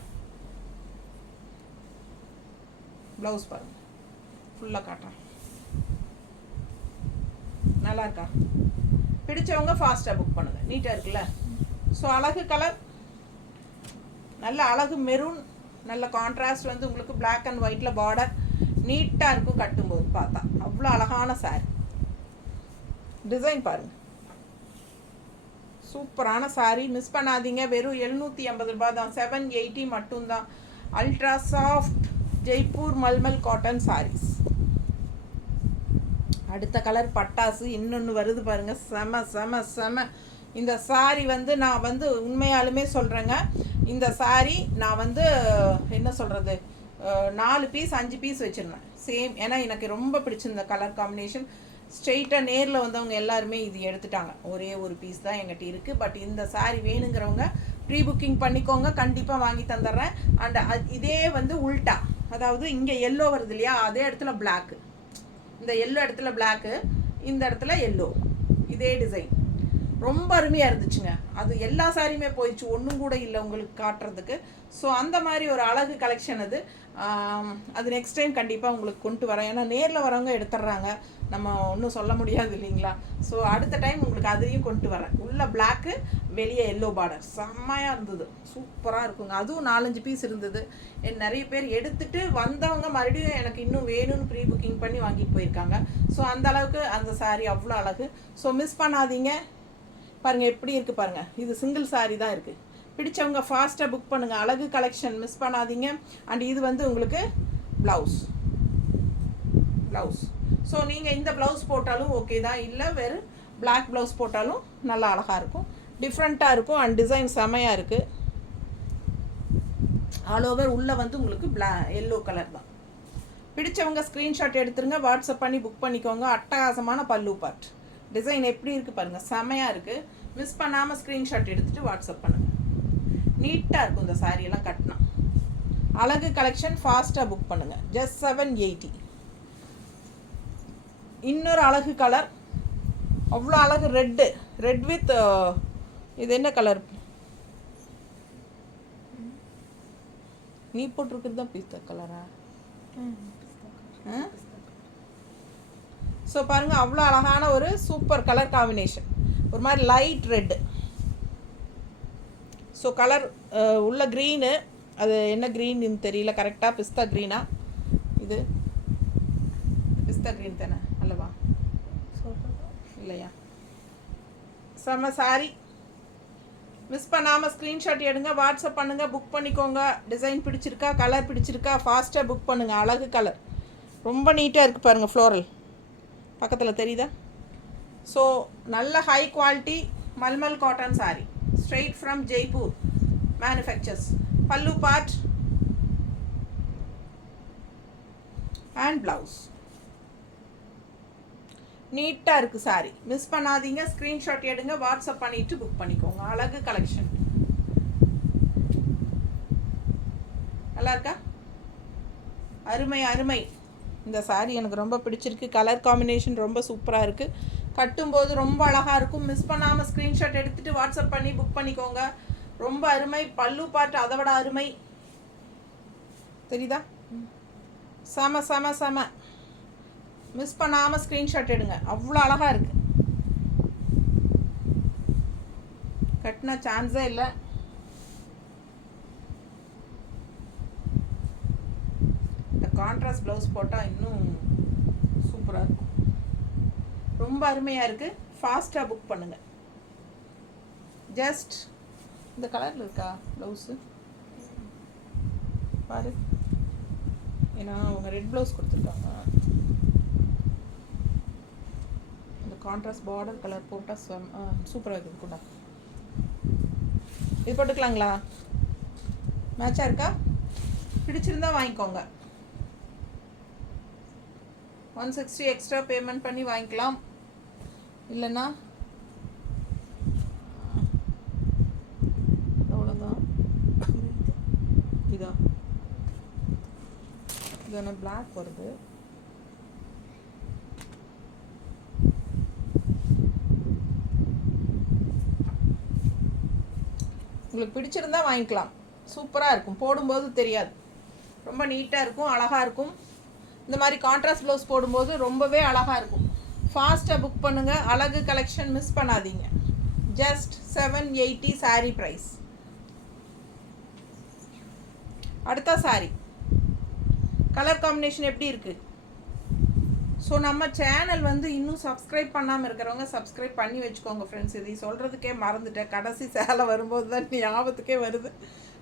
ப்ளவுஸ். பாருங்கள், ஃபுல்லாக காட்டுறேன், நல்லா இருக்கா? பிடிச்சவங்க ஃபாஸ்ட்டாக புக் பண்ணுங்கள். நீட்டாக இருக்குல்ல? ஸோ அழகு கலர், நல்ல அழகு மெரூன், நல்ல கான்ட்ராஸ்ட் வந்து உங்களுக்கு பிளாக் அண்ட் ஒயிட்டில் பார்டர். நீட்டாக இருக்கும் கட்டும்போது, பார்த்தா அவ்வளோ அழகான சாரி. டிசைன் பாருங்கள், சூப்பரான சாரீ. மிஸ் பண்ணாதீங்க. வெறும் 750 ரூபாய் தான், 780 மட்டும்தான். Ultra soft Jaipur mulmul cotton saris. அடுத்த கலர் பட்டாசு, இன்னொன்று வருது பாருங்கள், செம செம செம. இந்த சாரீ வந்து நான் வந்து உண்மையாலுமே சொல்கிறேங்க, இந்த சாரீ நான் வந்து என்ன சொல்கிறது, 4 பீஸ் 5 பீஸ் வச்சுருந்தேன் சேம். ஏன்னா எனக்கு ரொம்ப பிடிச்சிருந்த கலர் காம்பினேஷன். ஸ்ட்ரெயிட்டாக நேரில் வந்தவங்க எல்லாருமே இது எடுத்துட்டாங்க. ஒரே ஒரு பீஸ் தான் எங்கிட்ட இருக்குது. பட் இந்த சாரீ வேணுங்கிறவங்க ப்ரீ புக்கிங் பண்ணிக்கோங்க, கண்டிப்பாக வாங்கி தந்துடுறேன். அண்ட் இதே வந்து உல்ட்டா, அதாவது இங்கே எல்லோ வருது இல்லையா, அதே இடத்துல பிளாக்கு, இந்த எல்லோ இடத்துல பிளாக்கு, இந்த இடத்துல எல்லோ, இதே டிசைன். ரொம்ப அருமையாக இருந்துச்சுங்க. அது எல்லா சாரியுமே போயிடுச்சு, ஒன்றும் கூட இல்லை உங்களுக்கு காட்டுறதுக்கு. ஸோ அந்த மாதிரி ஒரு அழகு கலெக்ஷன் அது. அது நெக்ஸ்ட் டைம் கண்டிப்பாக உங்களுக்கு கொண்டு வரேன். ஏன்னா நேரில் வரவங்க எடுத்துட்றாங்க, நம்ம ஒன்றும் சொல்ல முடியாது இல்லைங்களா. ஸோ அடுத்த டைம் உங்களுக்கு அதையும் கொண்டு வரேன். உள்ள பிளாக்கு, வெளியே எல்லோ பார்டர், செம்மையாக இருந்தது, சூப்பராக இருக்குங்க. அதுவும் 4-5 பீஸ் இருந்தது. நிறைய பேர் எடுத்துகிட்டு வந்தவங்க மறுபடியும் எனக்கு இன்னும் வேணும்னு ப்ரீ புக்கிங் பண்ணி வாங்கிட்டு போயிருக்காங்க. ஸோ அந்த அளவுக்கு அந்த சாரீ அவ்வளோ அழகு. ஸோ மிஸ் பண்ணாதீங்க. பாருங்கள் எப்படி இருக்குது பாருங்கள், இது சிங்கிள் சாரீ தான் இருக்குது. பிடிச்சவங்க ஃபாஸ்ட்டாக புக் பண்ணுங்கள். அழகு கலெக்ஷன் மிஸ் பண்ணாதீங்க. அண்ட் இது வந்து உங்களுக்கு ப்ளவுஸ். ஸோ நீங்கள் இந்த ப்ளவுஸ் போட்டாலும் ஓகே தான், இல்லை வெறும் பிளாக் ப்ளவுஸ் போட்டாலும் நல்லா அழகாக இருக்கும், டிஃப்ரெண்ட்டாக இருக்கும். அண்ட் டிசைன் செமையாக இருக்குது. ஆல் ஓவர் உள்ளே வந்து உங்களுக்கு எல்லோ கலர் தான். பிடிச்சவங்க ஸ்க்ரீன்ஷாட் எடுத்துருங்க, வாட்ஸ்அப் பண்ணி புக் பண்ணிக்கோங்க. அட்டகாசமான பல்லு பார்ட். டிசைன் எப்படி இருக்குது பாருங்கள், செமையாக இருக்குது. மிஸ் பண்ணாமல் ஸ்க்ரீன்ஷாட் எடுத்துகிட்டு வாட்ஸ்அப் பண்ணுங்கள். நீட்டாக இருக்கும் இந்த சாரியெல்லாம் கட்டினா. அழகு கலெக்ஷன் ஃபாஸ்ட்டாக புக் பண்ணுங்கள். ஜஸ்ட் 780. இன்னொரு அழகு கலர், அவ்வளோ அழகு. ரெட் வித் இது என்ன கலர் நீ போட்டிருக்குது தான் பிஸ்தா கலரா? ஸோ பாருங்கள், அவ்வளோ அழகான ஒரு சூப்பர் கலர் காம்பினேஷன். ஒரு மாதிரி லைட் ரெட்டு. ஸோ கலர் உள்ள க்ரீனு, அது என்ன க்ரீன்னு தெரியல கரெக்டாக. பிஸ்தா க்ரீனா? இது பிஸ்தா க்ரீன் தானே அல்லவா? இல்லையா? செம்ம சாரி. மிஸ் பண்ணாமல் ஸ்க்ரீன்ஷாட் எடுங்க, வாட்ஸ்அப் பண்ணுங்கள், புக் பண்ணிக்கோங்க. டிசைன் பிடிச்சிருக்கா, கலர் பிடிச்சிருக்கா, ஃபாஸ்ட்டாக புக் பண்ணுங்கள். அழகு கலர், ரொம்ப நீட்டாக இருக்குது பாருங்கள். ஃப்ளோரல் பக்கத்தில் தெரியுதா? ஸோ நல்ல high quality mulmul cotton sorry, straight from Jaipur manufacturers. பல்லு பார்ட் அண்ட் ப்ளவுஸ் நீட்டாக இருக்குது சாரி. மிஸ் பண்ணாதீங்க, ஸ்க்ரீன்ஷாட் எடுங்க, வாட்ஸ்அப் பண்ணிவிட்டு புக் பண்ணிக்கோங்க. அழகு கலெக்ஷன் நல்லா இருக்கா? அருமை அருமை. இந்த சாரி எனக்கு ரொம்ப பிடிச்சிருக்கு. கலர் காம்பினேஷன் ரொம்ப சூப்பராக இருக்குது. கட்டும்போது ரொம்ப அழகாக இருக்கும். மிஸ் பண்ணாமல் ஸ்க்ரீன்ஷாட் எடுத்துகிட்டு வாட்ஸ்அப் பண்ணி புக் பண்ணிக்கோங்க. ரொம்ப அருமை. பல்லு பாட்டு அதை விட அருமை. தெரியுதா? செம செம செம. மிஸ் பண்ணாமல் ஸ்க்ரீன்ஷாட் எடுங்க, அவ்வளோ அழகாக இருக்குது. கட்டின சான்ஸே இல்லை. இந்த கான்ட்ராஸ்ட் ப்ளவுஸ் போட்டால் இன்னும் சூப்பராக இருக்கும். ரொம்ப அருமையாக இருக்குது. ஃபாஸ்ட்டாக புக் பண்ணுங்கள். ஜஸ்ட் இந்த கலரில் இருக்கா ப்ளவுஸு பாரு. ஏன்னா அவங்க ரெட் ப்ளவுஸ் கொடுத்துருக்காங்க. இந்த கான்ட்ராஸ்ட் பார்டர் கலர் போட்டால் சூப்பராக இருக்குது கூட. இது போட்டுக்கலாங்களா? மேட்சாக இருக்கா? பிடிச்சிருந்தா வாங்கிக்கோங்க. 160 எக்ஸ்ட்ரா பேமெண்ட் பண்ணி வாங்கிக்கலாம். இல்லைன்னா அவ்வளோதான். இதான் இதான பிளாக் வருது. உங்களுக்கு பிடிச்சிருந்தா வாங்கிக்கலாம். சூப்பராக இருக்கும், போடும்போது தெரியாது. ரொம்ப நீட்டாக இருக்கும், அழகாக இருக்கும். இந்த மாதிரி கான்ட்ராஸ்ட் ப்ளவுஸ் போடும்போது ரொம்பவே அழகாக இருக்கும். ஃபாஸ்ட்டாக புக் பண்ணுங்கள். அழகு கலெக்ஷன் மிஸ் பண்ணாதீங்க. Just 780 sari price. அடுத்த சாரீ கலர் காம்பினேஷன் எப்படி இருக்குது? ஸோ நம்ம சேனல் வந்து இன்னும் சப்ஸ்கிரைப் பண்ணாமல் இருக்கிறவங்க சப்ஸ்கிரைப் பண்ணி வச்சுக்கோங்க ஃப்ரெண்ட்ஸ். இது சொல்கிறதுக்கே மறந்துட்டேன், கடைசி சேலை வரும்போது தான் ஞாபகத்துக்கே வருது.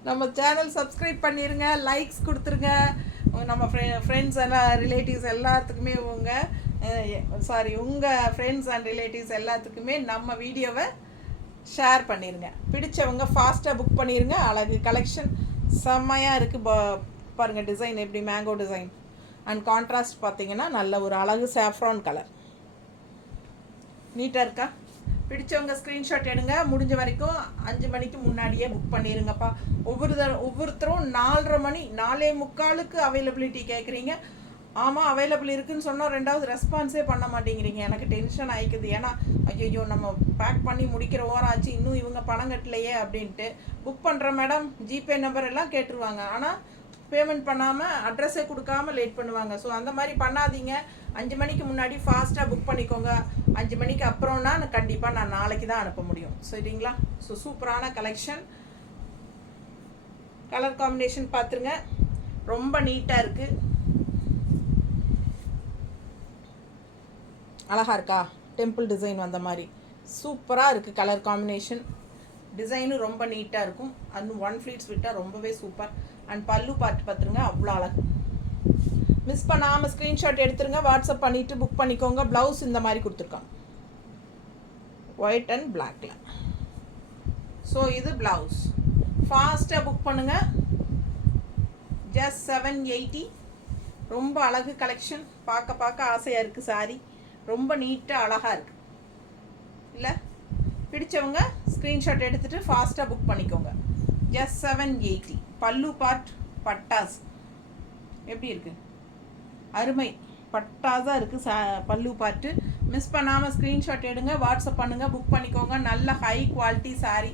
நம்ம சேனல் சப்ஸ்கிரைப் பண்ணிடுங்க, லைக்ஸ் கொடுத்துருங்க. நம்ம ஃப்ரெண்ட்ஸ் எல்லாம் ரிலேட்டிவ்ஸ் எல்லாத்துக்குமே உங்கள் ஃப்ரெண்ட்ஸ் அண்ட் ரிலேட்டிவ்ஸ் எல்லாத்துக்குமே நம்ம வீடியோவை ஷேர் பண்ணிடுங்க. பிடிச்சவங்க ஃபாஸ்ட்டாக புக் பண்ணிடுங்க. அழகு கலெக்ஷன் செம்மையாக இருக்குது. பாருங்கள் டிசைன் எப்படி, மேங்கோ டிசைன். அண்ட் கான்ட்ராஸ்ட் பார்த்தீங்கன்னா நல்ல ஒரு அழகு சாஃப்ரான் கலர். நீட்டாக இருக்கா? பிடிச்சவங்க ஸ்க்ரீன்ஷாட் எடுங்க. முடிஞ்ச வரைக்கும் 5 மணிக்கு முன்னாடியே புக் பண்ணிடுங்கப்பா. ஒவ்வொருத்தரும் 4:30 மணி 4:45 அவைலபிலிட்டி கேட்குறீங்க. ஆமாம் அவைலபிள் இருக்குதுன்னு சொன்னால் ரெண்டாவது ரெஸ்பான்ஸே பண்ண மாட்டேங்கிறீங்க. எனக்கு டென்ஷன் ஆகிக்குது. ஏன்னா ஐயோ நம்ம பேக் பண்ணி முடிக்கிற ஓரம் ஆச்சு, இன்னும் இவங்க பணம் கட்டலையே அப்படின்ட்டு. புக் பண்ணுற மேடம் ஜிபே நம்பர் எல்லாம் கேட்டுருவாங்க, ஆனால் பேமெண்ட் பண்ணாமல் அட்ரஸே கொடுக்காமல் லேட் பண்ணுவாங்க. ஸோ அந்த மாதிரி பண்ணாதீங்க. 5 மணிக்கு முன்னாடி ஃபாஸ்ட்டாக புக் பண்ணிக்கோங்க. 5 மணிக்கு அப்புறம்னா கண்டிப்பாக நான் நாளைக்கு தான் அனுப்ப முடியும். சரிங்களா? ஸோ சூப்பரான கலெக்ஷன். கலர் காம்பினேஷன் பார்த்துருங்க, ரொம்ப நீட்டாக இருக்குது. அழகாக இருக்கா? டெம்பிள் டிசைன் வந்த மாதிரி சூப்பராக இருக்குது. கலர் காம்பினேஷன் டிசைனும் ரொம்ப நீட்டாக இருக்கும். அது 1 ஃப்ளீட்ஸ் விட்டால் ரொம்பவே சூப்பர். அண்ட் பல்லு பார்த்துருங்க, அவ்வளோ அழகு. மிஸ் பண்ணாமல் ஸ்க்ரீன்ஷாட் எடுத்துருங்க, வாட்ஸ்அப் பண்ணிவிட்டு புக் பண்ணிக்கோங்க. ப்ளவுஸ் இந்த மாதிரி கொடுத்துருக்காங்க, ஒயிட் அண்ட் பிளாக்ல. ஸோ இது ப்ளவுஸ். ஃபாஸ்ட்டாக புக் பண்ணுங்கள். ஜஸ்ட் 780. ரொம்ப அழகு கலெக்ஷன். பார்க்க ஆசையாக இருக்குது. சாரி ரொம்ப நீட்டாக அழகாக இருக்குது இல்லை? பிடிச்சவங்க ஸ்க்ரீன்ஷாட் எடுத்துகிட்டு ஃபாஸ்ட்டாக புக் பண்ணிக்கோங்க. ஜஸ்ட் 780. பல்லு பார்ட் பட்டாஸ் எப்படி இருக்குது? அருமை, பட்டாஸாக இருக்குது பல்லு பார்ட்டு. மிஸ் பண்ணாமல் ஸ்க்ரீன்ஷாட் எடுங்க, வாட்ஸ்அப் பண்ணுங்கள், புக் பண்ணிக்கோங்க. நல்ல ஹை குவாலிட்டி சாரீ,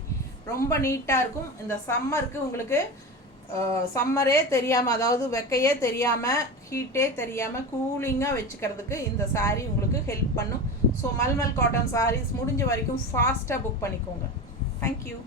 ரொம்ப நீட்டாக இருக்கும். இந்த சம்மருக்கு உங்களுக்கு சம்மரே தெரியாமல், அதாவது வெக்கையே தெரியாமல், ஹீட்டே தெரியாமல் கூலிங்காக வச்சுக்கிறதுக்கு இந்த சாரீ உங்களுக்கு ஹெல்ப் பண்ணும். ஸோ மல்மல் காட்டன் சாரீஸ் முடிஞ்ச வரைக்கும் ஃபாஸ்ட்டாக புக் பண்ணிக்கோங்க. தேங்க்யூ.